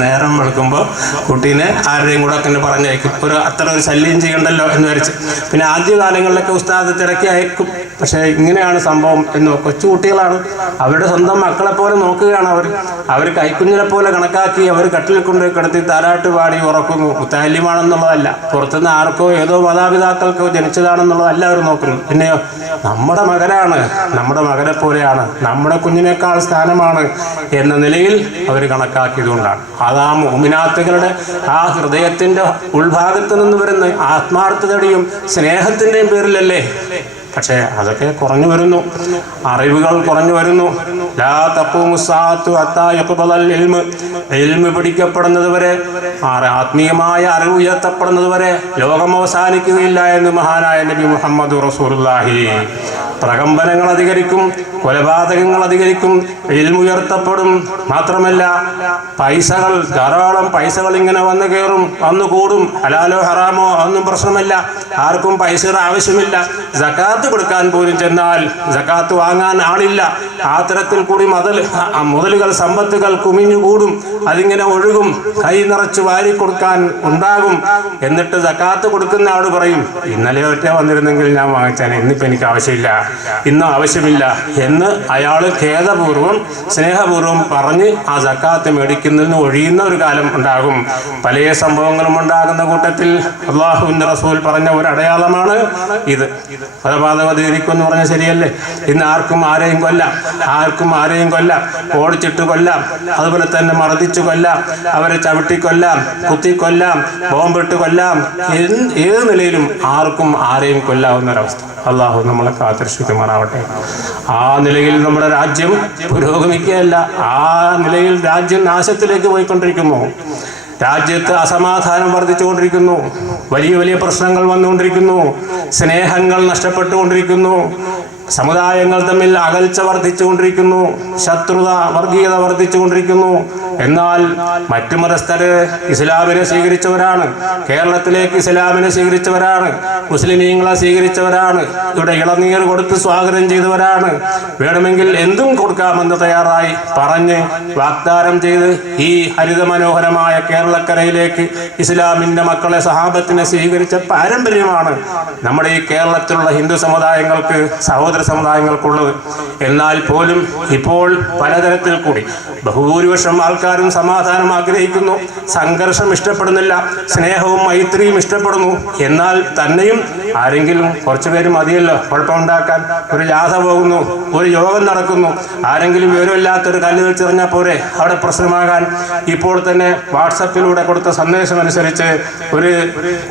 നേരം വെളുക്കുമ്പോൾ കുട്ടീനെ ആരുടെയും കൂടെ ഒക്കെ പറഞ്ഞയക്കും. അത്ര ഒരു ശല്യം ചെയ്യണ്ടല്ലോ എന്ന് വരച്ച്. പിന്നെ ആദ്യകാലങ്ങളിലൊക്കെ ഉസ്താദ് തിരക്കി അയക്കും. പക്ഷേ ഇങ്ങനെയാണ് സംഭവം എന്ന്. കൊച്ചുകുട്ടികളാണ്, അവരുടെ സ്വന്തം മക്കളെ പോലെ നോക്കുകയാണ് അവർ കൈക്കുഞ്ഞിനെ പോലെ കണക്കാക്കി അവർ കട്ടിലിൽ കൊണ്ടുപോയി കിടത്തി താരാട്ട് പാടി ഉറക്കുന്നു. മുത്തഅല്ലിമാണെന്നുള്ളതല്ല, പുറത്തുനിന്ന് ആർക്കോ ഏതോ മാതാപിതാക്കൾക്കോ ജനിച്ചതാണെന്നുള്ളതല്ല അവർ നോക്കുന്നത്. പിന്നെയോ നമ്മുടെ മകനാണ്, നമ്മുടെ മകനെ പോലെയാണ്, നമ്മുടെ കുഞ്ഞിനേക്കാൾ സ്ഥാനമാണ് എന്ന നിലയിൽ അവർ കണക്കാക്കിയതുകൊണ്ടാണ്. അതാ മുഅ്മിനാത്തുകളുടെ ആ ഹൃദയത്തിൻ്റെ ഉൾഭാഗത്ത് നിന്ന് വരുന്ന ആത്മാർത്ഥതയുടെയും സ്നേഹത്തിൻ്റെയും പേരിലല്ലേ. പക്ഷേ അതൊക്കെ കുറഞ്ഞു വരുന്നു, അറിവുകൾ കുറഞ്ഞു വരുന്നു. ലാ തഖൂമു സ്സാഅത്തു ഹത്താ യഖ്ബലൽ ഇൽമ് പഠിക്കപ്പെടുന്നത് വരെ, ആത്മീയമായ അറിവ് ഉയർത്തപ്പെടുന്നത് വരെ ലോകം അവസാനിക്കുകയില്ല എന്ന് മഹാനായ നബി മുഹമ്മദ് റസൂലുള്ളാഹി. പ്രകമ്പനങ്ങൾ അധികരിക്കും, കൊലപാതകങ്ങൾ അധികരിക്കും, ഇൽമ് ഉയർത്തപ്പെടും. മാത്രമല്ല ധാരാളം പൈസകൾ ഇങ്ങനെ വന്നു കയറും, വന്നു കൂടും. ഹലാലോ ഹറാമോ ഒന്നും പ്രശ്നമല്ല, ആർക്കും പൈസയുടെ ആവശ്യമില്ല. സകാത്ത് കൊടുക്കാൻ പോലും ചെന്നാൽ സകാത്ത് വാങ്ങാൻ ആളില്ല. ആ തരത്തിൽ കൂടി മുതലുകൾ സമ്പത്തുകൾ കുമിഞ്ഞുകൂടും, അതിങ്ങനെ ഒഴുകും. കൈ നിറച്ച് വാരി കൊടുക്കാൻ ഉണ്ടാകും. എന്നിട്ട് സകാത്ത് കൊടുക്കുന്ന ആൾ പറയും, ഇന്നലെ ഒറ്റ വന്നിരുന്നെങ്കിൽ ഞാൻ വാങ്ങിച്ചാൽ, ഇന്നിപ്പോൾ എനിക്ക് ആവശ്യമില്ല, ഇന്നും ആവശ്യമില്ല എന്ന് അയാൾ ഖേദപൂർവ്വം സ്നേഹപൂർവ്വം പറഞ്ഞ് ആ സക്കാത്ത് മേടിക്കുന്നതിന് ഒഴിയുന്ന ഒരു കാലം ഉണ്ടാകും. പല സംഭവങ്ങളും ഉണ്ടാകുന്ന കൂട്ടത്തിൽ അള്ളാഹുവിൻ്റെ റസൂൽ പറഞ്ഞ ഒരു അടയാളമാണ് ഇത്. കൊലപാതകം എന്ന് പറഞ്ഞാൽ ശരിയല്ലേ? ഇന്ന് ആർക്കും ആരെയും കൊല്ലാം, ഓടിച്ചിട്ട് കൊല്ലാം, അതുപോലെ തന്നെ മർദ്ദിച്ചു കൊല്ലാം, അവരെ ചവിട്ടി കൊല്ലാം, കുത്തിക്കൊല്ലാം, ബോംബിട്ട് കൊല്ലാം. ഏത് നിലയിലും ആർക്കും ആരെയും കൊല്ലാവുന്നൊരവസ്ഥ. അള്ളാഹു നമ്മളെ കാത്തിരക്ഷിക്കുമാറാവട്ടെ. ആ നിലയിൽ നമ്മുടെ രാജ്യം പുരോഗമിക്കുകയല്ല, ആ നിലയിൽ രാജ്യം നാശത്തിലേക്ക് പോയിക്കൊണ്ടിരിക്കുന്നു. രാജ്യത്ത് അസമാധാനം വർദ്ധിച്ചുകൊണ്ടിരിക്കുന്നു, വലിയ വലിയ പ്രശ്നങ്ങൾ വന്നുകൊണ്ടിരിക്കുന്നു, സ്നേഹങ്ങൾ നഷ്ടപ്പെട്ടുകൊണ്ടിരിക്കുന്നു, സമുദായങ്ങൾ തമ്മിൽ അകൽച്ച വർദ്ധിച്ചുകൊണ്ടിരിക്കുന്നു, ശത്രുത, വർഗീയത വർദ്ധിച്ചുകൊണ്ടിരിക്കുന്നു. എന്നാൽ മറ്റു മതസ്ഥര് ഇസ്ലാമിനെ സ്വീകരിച്ചവരാണ്, കേരളത്തിലേക്ക് ഇസ്ലാമിനെ സ്വീകരിച്ചവരാണ്, മുസ്ലിമീങ്ങളെ സ്വീകരിച്ചവരാണ്, ഇവിടെ ഇളനീർ കൊടുത്ത് സ്വാഗതം ചെയ്തവരാണ്. വേണമെങ്കിൽ എന്തും കൊടുക്കാമെന്ന് തയ്യാറായി പറഞ്ഞ് വാഗ്ദാനം ചെയ്ത് ഈ ഹരിതമനോഹരമായ കേരളക്കരയിലേക്ക് ഇസ്ലാമിന്റെ മക്കളെ, സഹാബത്തിനെ സ്വീകരിച്ച പാരമ്പര്യമാണ് നമ്മുടെ ഈ കേരളത്തിലുള്ള ഹിന്ദു സമുദായങ്ങൾക്ക്, സഹോദര സമുദായങ്ങൾക്കുള്ളത്. എന്നാൽ പോലും ഇപ്പോൾ പലതരത്തിൽ കൂടി ബഹുഭൂരിപക്ഷം ആൾക്കാരും സമാധാനം ആഗ്രഹിക്കുന്നു, സംഘർഷം ഇഷ്ടപ്പെടുന്നില്ല, സ്നേഹവും മൈത്രിയും ഇഷ്ടപ്പെടുന്നു. എന്നാൽ തന്നെയും ആരെങ്കിലും കുറച്ചുപേര് മതിയല്ലോ കുഴപ്പമുണ്ടാക്കാൻ. ഒരു ജാഥ പോകുന്നു, ഒരു യോഗം നടക്കുന്നു, ആരെങ്കിലും വിവരമില്ലാത്തൊരു കല്ല് വെച്ചെറിഞ്ഞാൽ പോരെ അവിടെ പ്രശ്നമാകാൻ. ഇപ്പോൾ തന്നെ വാട്സപ്പിലൂടെ കൊടുത്ത സന്ദേശം അനുസരിച്ച് ഒരു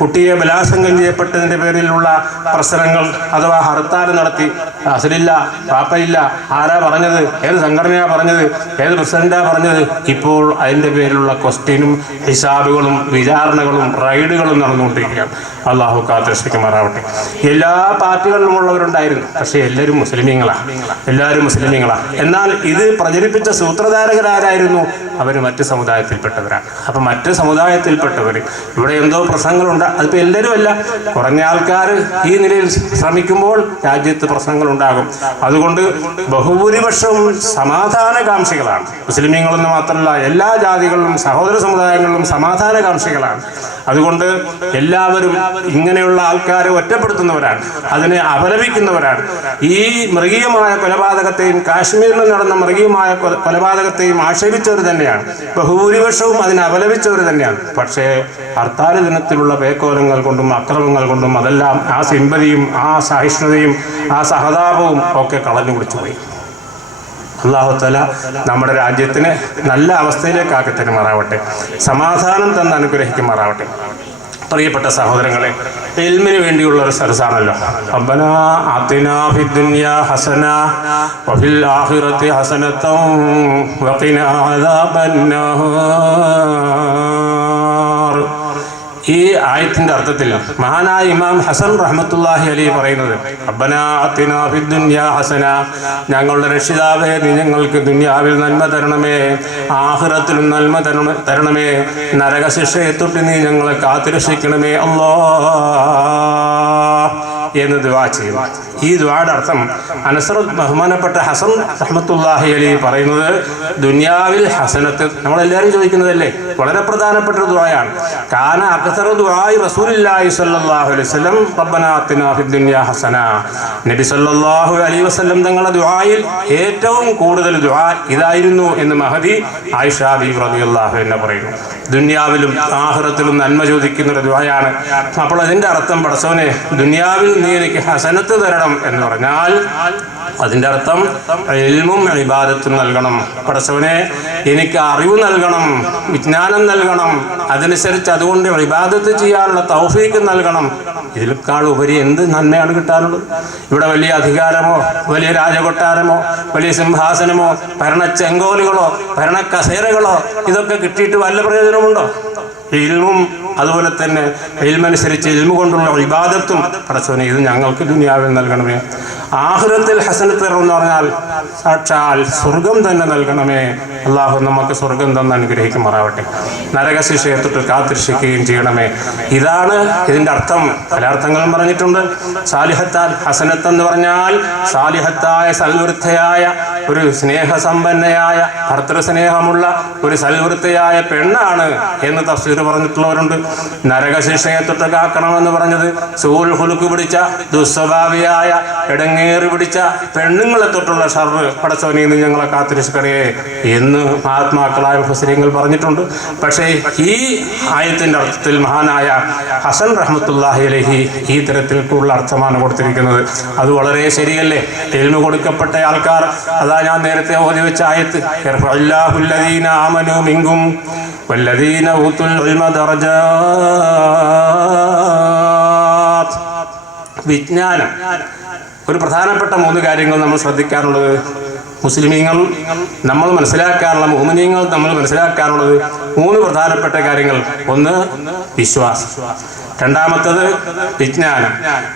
കുട്ടിയെ ബലാത്സംഗം ചെയ്യപ്പെട്ടതിന്റെ പേരിലുള്ള പ്രശ്നങ്ങൾ അഥവാ ഹർത്താൽ നടത്തി. അസലില്ല, പാപ്പയില്ല, ആരാ പറഞ്ഞത്, ഏത് സംഘടനയാ പറഞ്ഞത്, ഏത് പ്രസിഡന്റാ പറഞ്ഞത്. ഇപ്പോൾ അതിന്റെ പേരിലുള്ള ക്വസ്റ്റ്യനും ഹിസാബുകളും വിചാരണകളും റൈഡുകളും നടന്നുകൊണ്ടിരിക്കുകയാണ്. അള്ളാഹു കാത്തുരക്ഷിക്കുമാറാവട്ടെ. എല്ലാ പാർട്ടികളിലും ഉള്ളവരുണ്ടായിരുന്നു, പക്ഷെ എല്ലാവരും മുസ്ലിമീങ്ങളാണ്. എന്നാൽ ഇത് പ്രചരിപ്പിച്ച സൂത്രധാരകരാരായിരുന്നു? അവർ മറ്റ് സമുദായത്തിൽപ്പെട്ടവരാണ്. അപ്പൊ മറ്റ് സമുദായത്തിൽപ്പെട്ടവർ ഇവിടെ എന്തോ പ്രശ്നങ്ങളുണ്ട്. അതിപ്പോ എല്ലാവരും അല്ല, കുറഞ്ഞ ആൾക്കാർ ഈ നിലയിൽ ശ്രമിക്കുമ്പോൾ രാജ്യത്ത് പ്രശ്നങ്ങളുണ്ടാകും. അതുകൊണ്ട് ബഹുഭൂരിപക്ഷവും സമാധാനകാംക്ഷികളാണ്. മുസ്ലിമീങ്ങളെന്ന് മാത്രമല്ല, എല്ലാ ജാതികളിലും സഹോദര സമുദായങ്ങളിലും സമാധാനകാംക്ഷികളാണ്. അതുകൊണ്ട് എല്ലാവരും ഇങ്ങനെയുള്ള ആൾക്കാരെ ഒറ്റപ്പെടുത്തുന്നവരാണ്, അതിനെ അപലപിക്കുന്നവരാണ്. ഈ മൃഗീയമായ കൊലപാതകത്തെയും കാശ്മീരിൽ നടന്ന മൃഗീയമായ കൊലപാതകത്തെയും ആക്ഷേപിച്ചവർ തന്നെയാണ്. ബഹുഭൂരിപക്ഷവും അതിനെ അപലപിച്ചവർ തന്നെയാണ്. പക്ഷേ ഹർത്താൽ ദിനത്തിലുള്ള പേക്കോലങ്ങൾ കൊണ്ടും അക്രമങ്ങൾ കൊണ്ടും അതെല്ലാം ആ സിമ്പതിയും ആ സഹിഷ്ണുതയും ആ സഹതാപവും ഒക്കെ കളഞ്ഞു കുടിച്ചുപോയി. അല്ലാഹു തആല നമ്മുടെ രാജ്യത്തിന് നല്ല അവസ്ഥയിലേക്കാക്കി തരുമാറാവട്ടെ, സമാധാനം തന്ന് അനുഗ്രഹിക്കുമാറാവട്ടെ. പ്രിയപ്പെട്ട സഹോദരങ്ങളെ, ഇൽമിന് വേണ്ടിയുള്ള ഒരു സദസ്സാണല്ലോ. റബ്ബനാ ആതിനാ ഫിദ്ദുനിയാ ഹസന വഫിൽ ആഖിറതി ഹസനതൻ വഖിനാ അദാബന്നാർ. ഈ ആയത്തിന്റെ അർത്ഥത്തിൽ മഹാനായ ഇമാം ഹസൻ റഹ്മത്തുള്ളാഹി അലൈഹി പറയുന്നത്, റബ്ബനാ ആതിനാ ഫിദ്ദുനിയാ ഹസന, ഞങ്ങളുടെ രക്ഷിതാവേ, നീ ഞങ്ങൾക്ക് ദുനിയാവിൽ നന്മ തരണമേ, ആഖിറത്തിലും നന്മ തരണമേ, നരകശിക്ഷയെ തൊട്ട് നീ ഞങ്ങളെ കാത്തുരക്ഷിക്കണമേ അല്ലാഹ് എന്ന് ദുആ ചെയ്യും. ഈ ദുആയുടെ അർത്ഥം ബഹുമാനപ്പെട്ട ഹസൻ റഹ്മത്തുള്ളാഹി അലൈഹി പറയുന്നത്, ദുനിയാവിൽ ഹസനത്ത്. നമ്മളെല്ലാവരും ചോദിക്കുന്നതല്ലേ, വളരെ പ്രധാനപ്പെട്ട ഒരു ദുആയാണ്. കാന അക്സറു ദുആഇ റസൂലുള്ളാഹി സ്വല്ലല്ലാഹു അലൈഹി വസല്ലം റബ്ബനാ ആതിനാ ഫിദ്ദുനിയാ ഹസന. നബി സ്വല്ലല്ലാഹു അലൈഹി വസല്ലം തങ്ങളുടെ ദുആയിൽ ഏറ്റവും കൂടുതൽ ദുആ ഇതായിരുന്നു എന്ന് മഹദി ആയിഷ ബീവി റളിയല്ലാഹു അൻഹ പറയുന്നു. ദുനിയാവിലും ആഖിറത്തിലും നന്മ ചോദിക്കുന്ന ഒരു ദുആയാണ്. അപ്പോൾ അതിന്റെ അർത്ഥം, പടച്ചവനെ ദുനിയാവിൽ നീ എനിക്ക് ഹസനത്ത് തരണം എന്ന് പറഞ്ഞാൽ അതിൻ്റെ അർത്ഥം ഇൽമും ഇബാദത്തും നൽകണം. പടച്ചവനെ എനിക്ക് അറിവ് നൽകണം, വിജ്ഞാനം നൽകണം, അതനുസരിച്ച് അതുകൊണ്ട് ഇബാദത്ത് ചെയ്യാനുള്ള തൗഫീക്ക് നൽകണം. ഇതിനേക്കാൾ ഉപരി എന്ത് നന്മയാണ് കിട്ടാനുള്ളത്? ഇവിടെ വലിയ അധികാരമോ വലിയ രാജകൊട്ടാരമോ വലിയ സിംഹാസനമോ ഭരണച്ചെങ്കോലുകളോ ഭരണക്കസേരകളോ ഇതൊക്കെ കിട്ടിയിട്ട് വല്ല പ്രയോജനമുണ്ടോ? ഇൽമും അതുപോലെ തന്നെ ഇൽമനുസരിച്ച് ഇൽമു കൊണ്ടുള്ള ഇബാദത്തും പടച്ചവനെ ഇത് ഞങ്ങൾക്ക് ദുനിയാവിൽ നൽകണമേ. ആഖിറത്തിൽ ഹസനത്ത് എന്ന് പറഞ്ഞാൽ സാക്ഷാൽ സ്വർഗം തന്നെ നൽകണമേ. അള്ളാഹു നമുക്ക് സ്വർഗം തന്ന് അനുഗ്രഹിക്കുമാറാവട്ടെ, നരകശിക്ഷയെ തൊട്ട് കാത്തിരക്ഷിക്കുകയും ചെയ്യണമേ. ഇതാണ് ഇതിൻ്റെ അർത്ഥം. പല അർത്ഥങ്ങളും പറഞ്ഞിട്ടുണ്ട്. സാലിഹത്താൽ ഹസനത്ത് എന്ന് പറഞ്ഞാൽ സാലിഹത്തായ സൽവൃത്തയായ ഒരു സ്നേഹസമ്പന്നയായ ഭർത്തൃസ്നേഹമുള്ള ഒരു സൽവൃത്തയായ പെണ്ണാണ് എന്ന് തഫ്സീർ പറഞ്ഞിട്ടുള്ളവരുണ്ട്. നരകശിക്ഷയെ തൊട്ട് കാക്കണമെന്ന് പറഞ്ഞത് സൂൽ ഹുലുക്ക് പിടിച്ച ദുസ്വഭാവിയായ ഇടങ്ങേറി പിടിച്ച പെണ്ണുങ്ങളെ തൊട്ടുള്ള ഷർറ് പടച്ചവനിൽ നിന്ന് ഞങ്ങളെ കാത്തിരക്ഷിക്കണേ എന്ന് മഹാത്മാക്കളായ മുഫസ്സിരീങ്ങൾ പറഞ്ഞിട്ടുണ്ട്. പക്ഷേ ഈ ആയത്തിന്റെ അർത്ഥത്തിൽ മഹാനായ ഹസൻ റഹ്മത്തുള്ളാഹി അലൈഹി ഈ തരത്തിലുള്ള അർത്ഥമാണ് കൊടുത്തിരിക്കുന്നത്. അത് വളരെ ശരിയല്ലേ? ഇൽമു കൊടുക്കപ്പെട്ട ആൾക്കാർ, അതാ ഞാൻ നേരത്തെ ഓതി വെച്ച ആയത്ത്, യർഫഉല്ലാഹുല്ലദീന ആമനൂ മിൻകും വല്ലദീന ഊതുൽ ഇൽമ ദറജാത്ത്. വിജ്ഞാനം, ഒരു പ്രധാനപ്പെട്ട 3 കാര്യങ്ങൾ നമ്മൾ ശ്രദ്ധിക്കാനുള്ളത്. മുസ്ലിമീങ്ങൾ നമ്മൾ മനസ്സിലാക്കാനുള്ള, മുഅ്മിനീങ്ങൾ നമ്മൾ മനസ്സിലാക്കാനുള്ളത് 3 പ്രധാനപ്പെട്ട കാര്യങ്ങൾ. ഒന്ന് വിശ്വാസം, രണ്ടാമത്തത് വിജ്ഞാനം,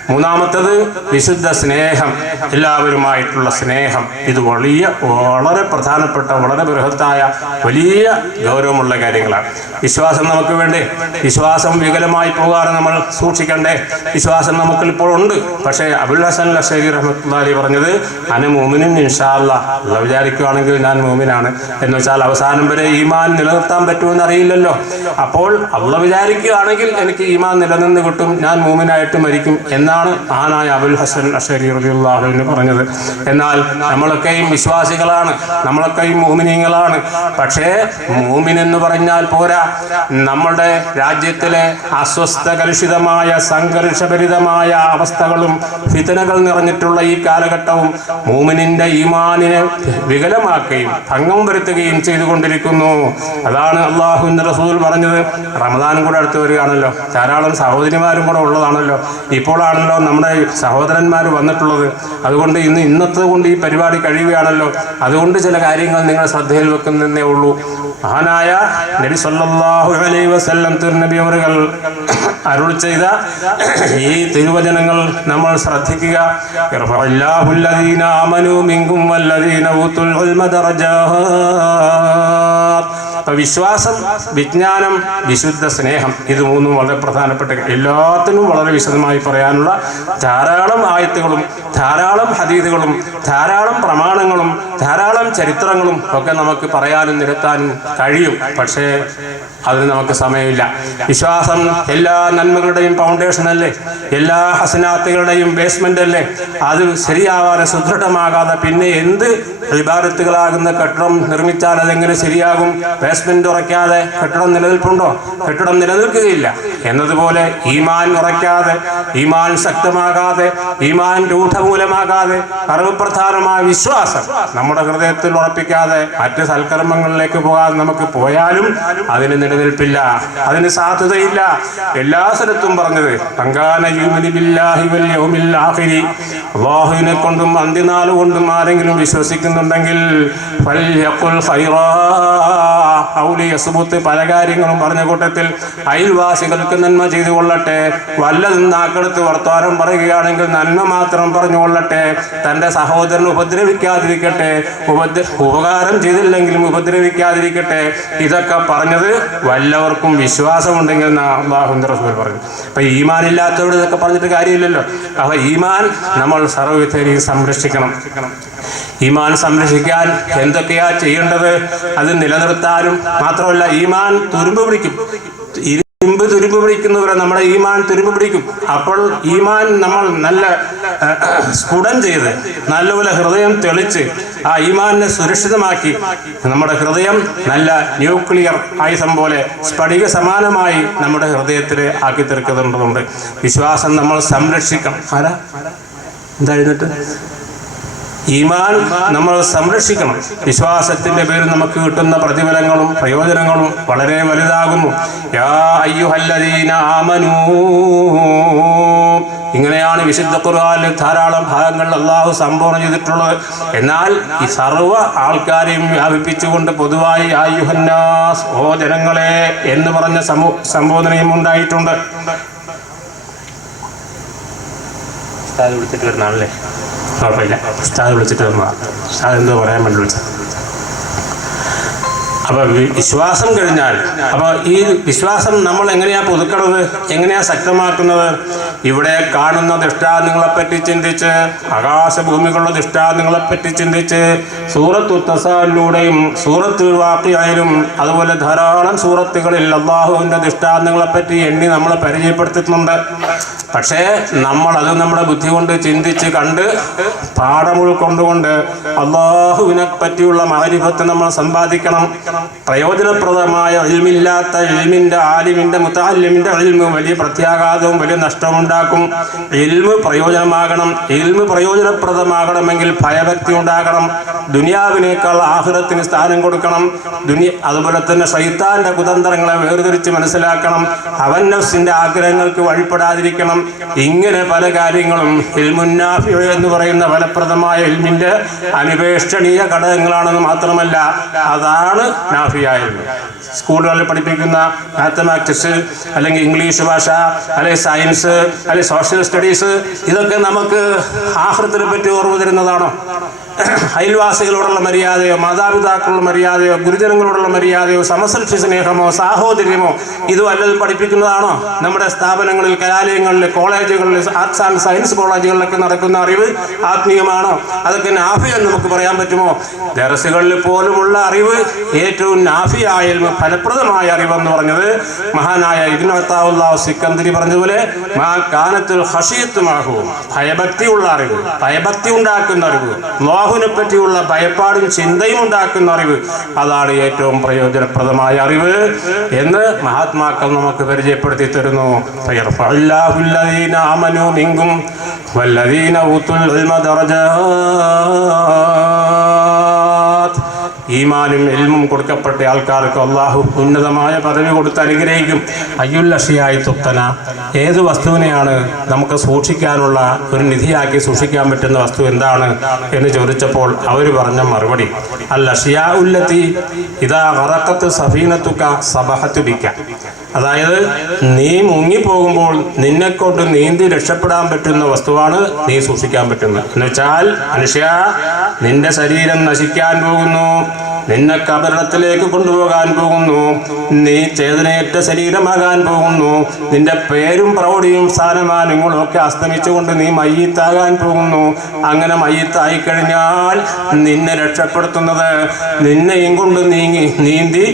മൂന്നാമത്തത് വിശുദ്ധ സ്നേഹം, എല്ലാവരുമായിട്ടുള്ള സ്നേഹം. ഇത് വളരെ പ്രധാനപ്പെട്ട, വളരെ ബൃഹത്തായ, വലിയ ഗൗരവമുള്ള കാര്യങ്ങളാണ്. വിശ്വാസം നമുക്ക് വേണ്ടേ? വിശ്വാസം വികലമായി പോകാതെ നമ്മൾ സൂക്ഷിക്കണ്ടേ? വിശ്വാസം നമുക്ക് ഇപ്പോൾ ഉണ്ട്. പക്ഷേ അബുൽ ഹസൻ അശ്ശരി റഹ്മത്തുള്ളാഹി അലൈഹി പറഞ്ഞത് അന മുഅ്മിനുൻ ഇൻഷാ അല്ലാഹ്, അല്ലാഹ് വിചാരിക്കുകയാണെങ്കിൽ ഞാൻ മുഅ്മിനാണ് എന്ന് വെച്ചാൽ അവസാനം വരെ ഈമാൻ നിലനിർത്താൻ പറ്റുമെന്ന് അറിയില്ലല്ലോ. അപ്പോൾ അല്ലാഹ് വിചാരിക്കുകയാണെങ്കിൽ എനിക്ക് ഈമാൻ നിലനിന്ന് കിട്ടും, ഞാൻ മുഅ്മിനായിട്ട് മരിക്കും എന്നാണ് മഹാനായ അബുൽ ഹസൻ അശ്ശരി റളിയല്ലാഹു അൻഹു പറഞ്ഞത്. എന്നാൽ നമ്മളൊക്കെയും വിശ്വാസികളാണ്, നമ്മളൊക്കെയും മുഅ്മിനീങ്ങളാണ്. പക്ഷേ മുഅ്മിൻ എന്ന് പറഞ്ഞാൽ പോരാ. നമ്മുടെ രാജ്യത്തിലെ അസ്വസ്ഥ കലുഷിതമായ സംഘർഷഭരിതമായ അവസ്ഥകളും ഫിത്നകൾ നിറഞ്ഞിട്ടുള്ള ഈ കാലഘട്ടവും മുഅ്മിനിന്റെ ഈമാനിനെ വികലമാക്കുകയും ഭംഗം വരുത്തുകയും ചെയ്തുകൊണ്ടിരിക്കുന്നു. അതാണ് അല്ലാഹുവിന്റെ റസൂൽ പറഞ്ഞത്. റമദാനും കൂടെ അടുത്ത് വരികയാണല്ലോ, ധാരാളം സഹോദരിമാരും കൂടെ ഉള്ളതാണല്ലോ. ഇപ്പോഴാണല്ലോ നമ്മുടെ സഹോദരന്മാർ വന്നിട്ടുള്ളത്. അതുകൊണ്ട് ഇന്നത്തെ കൊണ്ട് ഈ പരിപാടി കഴിയുകയാണല്ലോ. അതുകൊണ്ട് ചില കാര്യങ്ങൾ നിങ്ങൾ ശ്രദ്ധയിൽ വെക്കുന്നതേ ഉള്ളൂ. മഹാനായ നബി സല്ലല്ലാഹു അലൈഹി വസല്ലം തിരുനബി അവர்கள் അരുൾ ചെയ്ത ഈ തിരുവചനങ്ങൾ നമ്മൾ ശ്രദ്ധിക്കുക. യർഫഉല്ലാഹു അല്ലദീന ആമനൂ മിൻകും വല്ലദീന ഊതുൽ ഇൽമ ദറജാത്ത്. വിശ്വാസം, വിജ്ഞാനം, വിശുദ്ധ സ്നേഹം, ഇത് 3 വളരെ പ്രധാനപ്പെട്ട, എല്ലാത്തിനും വളരെ വിശദമായി പറയാനുള്ള ധാരാളം ആയത്തുകളും ധാരാളം ഹദീസുകളും ധാരാളം പ്രമാണങ്ങളും ധാരാളം ചരിത്രങ്ങളും ഒക്കെ നമുക്ക് പറയാനും നിരത്താനും കഴിയും. പക്ഷേ അതിന് നമുക്ക് സമയമില്ല. വിശ്വാസം എല്ലാ നന്മകളുടെയും ഫൗണ്ടേഷൻ അല്ലേ, എല്ലാ ഹസനാത്തുകളുടെയും ബേസ്മെന്റ് അല്ലേ. അത് ശരിയാവാതെ സുദൃഢമാകാതെ പിന്നെ എന്ത് ഇബാദത്തുകളാകുന്ന കെട്ടിടം നിർമ്മിച്ചാൽ അതെങ്ങനെ ശരിയാകും? ബേസ്മെന്റ് ഉറയ്ക്കാതെ കെട്ടിടം നിലനിൽപ്പുണ്ടോ? കെട്ടിടം നിലനിൽക്കുകയില്ല. എന്നതുപോലെ ഈമാൻ ഉറയ്ക്കാതെ, ഈമാൻ ശക്തമാകാതെ, ഈമാൻ രൂഢമൂലമാകാതെ, സർവപ്രധാനമായ വിശ്വാസം നമ്മുടെ ഹൃദയത്തിൽ ഉറപ്പിക്കാതെ മറ്റ് സൽക്കർമ്മങ്ങളിലേക്ക് പോകാതെ നമുക്ക് പോയാലും അതിന് നിലനിൽപ്പില്ല, അതിന് സാധ്യതയില്ല. എല്ലാ സ്ഥലത്തും പറഞ്ഞത് അല്ലാഹുവിനെ കൊണ്ടും അന്ത്യനാൾ കൊണ്ടും ആരെങ്കിലും വിശ്വസിക്കുന്നുണ്ടെങ്കിൽ പല കാര്യങ്ങളും പറഞ്ഞ കൂട്ടത്തിൽ അയൽവാസികൾക്ക് നന്മ ചെയ്തു കൊള്ളട്ടെ, വല്ലതും നാക്കെടുത്ത് വർത്തമാനം പറയുകയാണെങ്കിൽ നന്മ മാത്രം പറഞ്ഞുകൊള്ളട്ടെ, തൻ്റെ സഹോദരൻ ഉപദ്രവിക്കാതിരിക്കട്ടെ, ഉപകാരം ചെയ്തില്ലെങ്കിലും ഉപദ്രവിക്കാതിരിക്കട്ടെ. ഇതൊക്കെ പറഞ്ഞത് വല്ലവർക്കും വിശ്വാസമുണ്ടെങ്കിൽ അല്ലാഹുവിന്റെ റസൂൽ പറഞ്ഞു. അപ്പൊ ഈമാൻ ഇല്ലാത്തവരോട് ഇതൊക്കെ പറഞ്ഞിട്ട് കാര്യമില്ലല്ലോ. അപ്പൊ ഈമാൻ നമ്മൾ സർവ്വവിധേനയും സംരക്ഷിക്കണം. ഈമാൻ സംരക്ഷിക്കാൻ എന്തൊക്കെയാ ചെയ്യേണ്ടത്? അത് നിലനിർത്താനും മാത്രമല്ല, ഈമാൻ തുരുമ്പ് പിടിക്കും. തുരുമ്പ് പിടിക്കുന്നവരെ നമ്മുടെ ഈമാൻ തുരുമ്പ് പിടിക്കും. അപ്പോൾ ഈമാൻ നമ്മൾ നല്ല സ്ഫുടം ചെയ്ത് നല്ലപോലെ ഹൃദയം തെളിച്ച് ആ ഈമാനിനെ സുരക്ഷിതമാക്കി നമ്മുടെ ഹൃദയം നല്ല ന്യൂക്ലിയർ ആയുധം പോലെ സ്ഫടിക സമാനമായി നമ്മുടെ ഹൃദയത്തിൽ ആക്കി തീർക്കുന്നുണ്ട്. വിശ്വാസം നമ്മൾ സംരക്ഷിക്കണം. എന്തായിരുന്നിട്ട് ഈമാൻ നമ്മൾ സംരക്ഷിക്കണം. വിശ്വാസത്തിന്റെ പേരിൽ നമുക്ക് കിട്ടുന്ന പ്രതിഫലങ്ങളും പ്രയോജനങ്ങളും വളരെ വലുതാകുന്നു. യാ അയ്യുഹല്ലദീന ആമനൂ, ഇങ്ങനെയാണ് വിശുദ്ധ ഖുർആനിൽ ധാരാളം ഭാഗങ്ങൾ അല്ലാഹു സംബോധന ചെയ്തിട്ടുള്ളത്. എന്നാൽ ഈ സർവ്വ ആൾക്കാരെയും വ്യാപിപ്പിച്ചുകൊണ്ട് പൊതുവായി അയ്യുഹന്നാസ്, ഓ ജനങ്ങളെ എന്ന് പറഞ്ഞ സംബോധനയും ഉണ്ടായിട്ടുണ്ട്. വിളിച്ചിട്ട് വരുന്നാണല്ലേ, കുഴപ്പമില്ല. ഉസ്താദ് വിളിച്ചിട്ട് വരുന്നതാണ്. ഉസ്താദ് എന്തോ പറയാൻ വേണ്ടി വിളിച്ചത്. അപ്പൊ വിശ്വാസം കഴിഞ്ഞാൽ, അപ്പൊ ഈ വിശ്വാസം നമ്മൾ എങ്ങനെയാ പുതുക്കണത്, എങ്ങനെയാ ശക്തമാക്കുന്നത്? ഇവിടെ കാണുന്ന ദൃഷ്ടാന്തങ്ങളെപ്പറ്റി ചിന്തിച്ച്, ആകാശഭൂമികളുടെ ദൃഷ്ടാന്തങ്ങളെപ്പറ്റി ചിന്തിച്ച്, സൂറത്തു തസാലിലൂടെയും സൂറത്തുൽ വാഖിഅയിലും അതുപോലെ ധാരാളം സൂറത്തുകളിൽ അല്ലാഹുവിന്റെ ദൃഷ്ടാന്തങ്ങളെപ്പറ്റി എണ്ണി നമ്മളെ പരിചയപ്പെടുത്തുന്നുണ്ട്. പക്ഷേ നമ്മൾ അത് നമ്മുടെ ബുദ്ധി കൊണ്ട് ചിന്തിച്ച് കണ്ട് പാഠം ഉൾക്കൊണ്ടുകൊണ്ട് അല്ലാഹുവിനെ പറ്റിയുള്ള മാരിഫത്ത് നമ്മൾ സമ്പാദിക്കണം. പ്രയോജനപ്രദമായ ഇൽമില്ലാത്ത ഇൽമിന്റെ, ആലിമിന്റെ, മുതഅല്ലിമിന്റെ ഇൽമ് വലിയ പ്രത്യാഘാതവും വലിയ നഷ്ടമുണ്ടാക്കും. ഇൽമ് പ്രയോജനമാകണം. ഇൽമ് പ്രയോജനപ്രദമാകണമെങ്കിൽ ഭയഭക്തി ഉണ്ടാകണം. ദുനിയാവിനേക്കാൾ ആഖിറത്തിന് സ്ഥാനം കൊടുക്കണം. അതുപോലെ തന്നെ ശൈത്താന്റെ കുതന്ത്രങ്ങളെ വേർതിരിച്ച് മനസ്സിലാക്കണം. അവൻ നഫ്സിന്റെ ആഗ്രഹങ്ങൾക്ക് വഴിപ്പെടാതിരിക്കണം. ഇങ്ങനെ പല കാര്യങ്ങളും ഇൽമുൻ നാഫി എന്ന് പറയുന്ന ഫലപ്രദമായ ഇൽമിന്റെ അനിപേക്ഷണീയ ഘടകങ്ങളാണെന്ന് മാത്രമല്ല, അതാണ് നാഫിയായത്. സ്കൂളുകളിൽ പഠിപ്പിക്കുന്ന മാത്തമാറ്റിക്സ്, അല്ലെങ്കിൽ ഇംഗ്ലീഷ് ഭാഷ, അല്ലെങ്കിൽ സയൻസ്, അല്ലെങ്കിൽ സോഷ്യൽ സ്റ്റഡീസ്, ഇതൊക്കെ നമുക്ക് ആഖിറത്തിനെ പറ്റി ഓർമ്മ തരുന്നതാണോ? അയൽവാസികളോടുള്ള മര്യാദയോ, മാതാപിതാക്കളുടെ മര്യാദയോ, ഗുരുജനങ്ങളോടുള്ള മര്യാദയോ, സമസൃഷ്ടി സ്നേഹമോ, സാഹോദര്യമോ ഇത് വല്ലതും പഠിപ്പിക്കുന്നതാണോ? നമ്മുടെ സ്ഥാപനങ്ങളിൽ, കലാലയങ്ങളിൽ, കോളേജുകളിൽ, ആർട്സ് ആൻഡ് സയൻസ് കോളേജുകളിലൊക്കെ നടക്കുന്ന അറിവ് ആത്മീയമാണോ? അതൊക്കെ നാഫി എന്ന് നമുക്ക് പറയാൻ പറ്റുമോ? ദർസുകളിൽ പോലുമുള്ള അറിവ് ഏറ്റവും നാഫിയായ ഫലപ്രദമായ അറിവെന്ന് പറഞ്ഞത് മഹാനായ ഇബ്നു അത്താഉല്ലാഹ് സിക്കന്ദരി പറഞ്ഞതുപോലെ മാ കാനത്തുൽ ഖശിയത്തു മാഹു, ഭയഭക്തിയുള്ള അറിവ്, ഭയഭക്തി ഉണ്ടാക്കുന്ന അറിവ്, അല്ലാഹുവിനെ പറ്റിയുള്ള ഭയപ്പാടും ചിന്തയും ഉണ്ടാക്കുന്ന അറിവ്, അതാണ് ഏറ്റവും പ്രയോജനപ്രദമായ അറിവ് എന്ന് മഹാത്മാക്കൾ നമുക്ക് പരിചയപ്പെടുത്തി തരുന്നു. ഫയർഫഉല്ലാഹുല്ലദീന ആമനൂ മിൻകും വല്ലദീന ഊതുൽ ഇൽമ ദറജാത്ത്. ഈമാനും ഇൽമും കൊടുക്കപ്പെട്ട ആൾക്കാർക്ക് അള്ളാഹു ഉന്നതമായ പദവി കൊടുത്ത് അനുഗ്രഹിക്കും. അയ്യുൽ അഷിയായി തുപ്തന, ഏത് വസ്തുവിനെയാണ് നമുക്ക് സൂക്ഷിക്കാനുള്ള ഒരു നിധിയാക്കി സൂക്ഷിക്കാൻ പറ്റുന്ന വസ്തു എന്താണ് എന്ന് ചോദിച്ചപ്പോൾ അവർ പറഞ്ഞ മറുപടി അൽ അഷിയാ ഉല്ലത്തി ഇതാ ഗറഖത്ത് സഫീനത്തുക സബഹത്തു ബിക. അതായത് നീ മുങ്ങിപ്പോകുമ്പോൾ നിന്നെക്കൊണ്ട് നീന്തി രക്ഷപ്പെടാൻ പറ്റുന്ന വസ്തുവാണ് നീ സൂക്ഷിക്കാൻ പറ്റുന്നത്. എന്നുവെച്ചാൽ മനുഷ്യ, നിന്റെ ശരീരം നശിക്കാൻ പോകുന്നു, നിന്നെ കബറിടത്തിലേക്ക് കൊണ്ടുപോകാൻ പോകുന്നു, നീ ചേതനയേറ്റ ശരീരമാകാൻ പോകുന്നു, നിന്റെ പേരും പ്രൗഢിയും സ്ഥാനമാനങ്ങളും ഒക്കെ അസ്തമിച്ചുകൊണ്ട് നീ മയ്യിത്താകാൻ പോകുന്നു. അങ്ങനെ മയ്യിത്തായി കഴിഞ്ഞാൽ നിന്നെ രക്ഷപ്പെടുത്തുന്നത്, നിന്നെയും കൊണ്ട് നീന്തി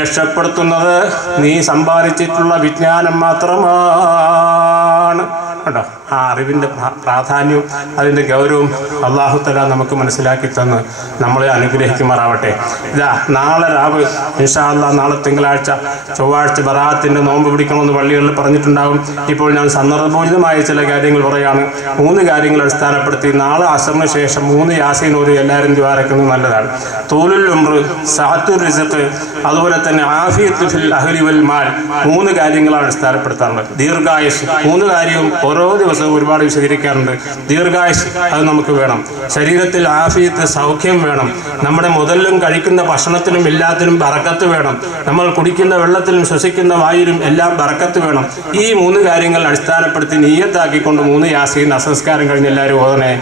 രക്ഷപ്പെടുത്തുന്നത് നീ സമ്പാദിച്ചിട്ടുള്ള വിജ്ഞാനം മാത്രമാണ്. കേട്ടോ, ആ അറിവിൻ്റെ പ്രാധാന്യവും അതിൻ്റെ ഗൗരവവും അല്ലാഹു തആല നമുക്ക് മനസ്സിലാക്കി തന്ന് നമ്മളെ അനുഗ്രഹിക്കുമാറാവട്ടെ. ഇതാ നാളെ രാവ് ഇൻഷാ അല്ലാഹ്, നാളെ തിങ്കളാഴ്ച, ചൊവ്വാഴ്ച ബറാഅത്തിൻ്റെ നോമ്പ് പിടിക്കണമെന്ന് പള്ളികളിൽ പറഞ്ഞിട്ടുണ്ടാകും. ഇപ്പോൾ ഞാൻ സന്ദർഭോചിതമായ ചില കാര്യങ്ങൾ പറയാണ്. 3 കാര്യങ്ങൾ അടിസ്ഥാനപ്പെടുത്തി നാളെ അസറിന് ശേഷം 3 യാസീൻ ഓതി എല്ലാവരും ദ്വാരക്കുന്നത് നല്ലതാണ്. തൂലുൽ ഉംർ, സഅത്തുർ റിസ്ഖ്, അതുപോലെ തന്നെ ആഫിയത്ത് ഫിൽ അഹ്ലി വൽ മാൽ, 3 കാര്യങ്ങളാണ് അടിസ്ഥാനപ്പെടുത്താറുള്ളത്. ദീർഘായുസ്, 3 കാര്യവും ഓരോ ദിവസവും ഒരുപാട് വിശദീകരിക്കാറുണ്ട്. ദീർഘായുസ് അത് നമുക്ക് വേണം. ശരീരത്തിൽ ആഫിയത്ത്, സൗഖ്യം വേണം. നമ്മുടെ മുതലിലും കഴിക്കുന്ന ഭക്ഷണത്തിലും എല്ലാത്തിനും ബറക്കത്ത് വേണം. നമ്മൾ കുടിക്കുന്ന വെള്ളത്തിലും ശ്വസിക്കുന്ന വായുവിലും എല്ലാം ബറക്കത്ത് വേണം. ഈ 3 കാര്യങ്ങൾ അടിസ്ഥാനപ്പെടുത്തി നിയ്യത്താക്കിക്കൊണ്ട് 3 യാസീൻ നമസ്കാരം കഴിഞ്ഞ് എല്ലാവരും ഓതണേ.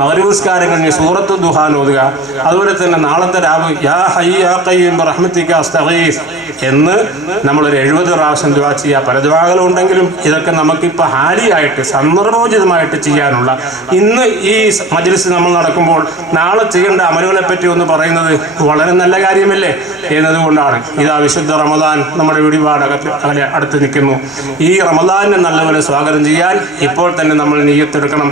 മഗ്‌രിബ് നിസ്കാരം കഴിഞ്ഞ് സൂറത്തു ദുഹാൻ ഓതുക. അതുപോലെ തന്നെ നാളത്തെ രാവ് യാ ഹയ്യ് യാ ഖയ്യൂം ബിറഹ്മതിക അസ്തഗീസ് എന്ന് നമ്മളൊരു 70 പ്രാവശ്യം ദുആ ചെയ്യുക. പല ദുആകളും ഉണ്ടെങ്കിലും ഇതൊക്കെ നമുക്കിപ്പോൾ ഹാലിയായിട്ട് സന്ദർഭോചിതമായിട്ട് ചെയ്യാനുള്ള, ഇന്ന് ഈ മജ്‌ലിസ് നമ്മൾ നടക്കുമ്പോൾ നാളെ ചെയ്യേണ്ട അമലുകളെ പറ്റി ഒന്ന് പറയുന്നത് വളരെ നല്ല കാര്യമല്ലേ എന്നതുകൊണ്ടാണ്. ഇതാ വിശുദ്ധ റമദാൻ നമ്മുടെ ഒരുപാട് അടുത്ത് നിൽക്കുന്നു. ഈ റമദാനെ നല്ലപോലെ സ്വാഗതം ചെയ്യാൻ ഇപ്പോൾ തന്നെ നമ്മൾ നിയ്യത്തെടുക്കണം.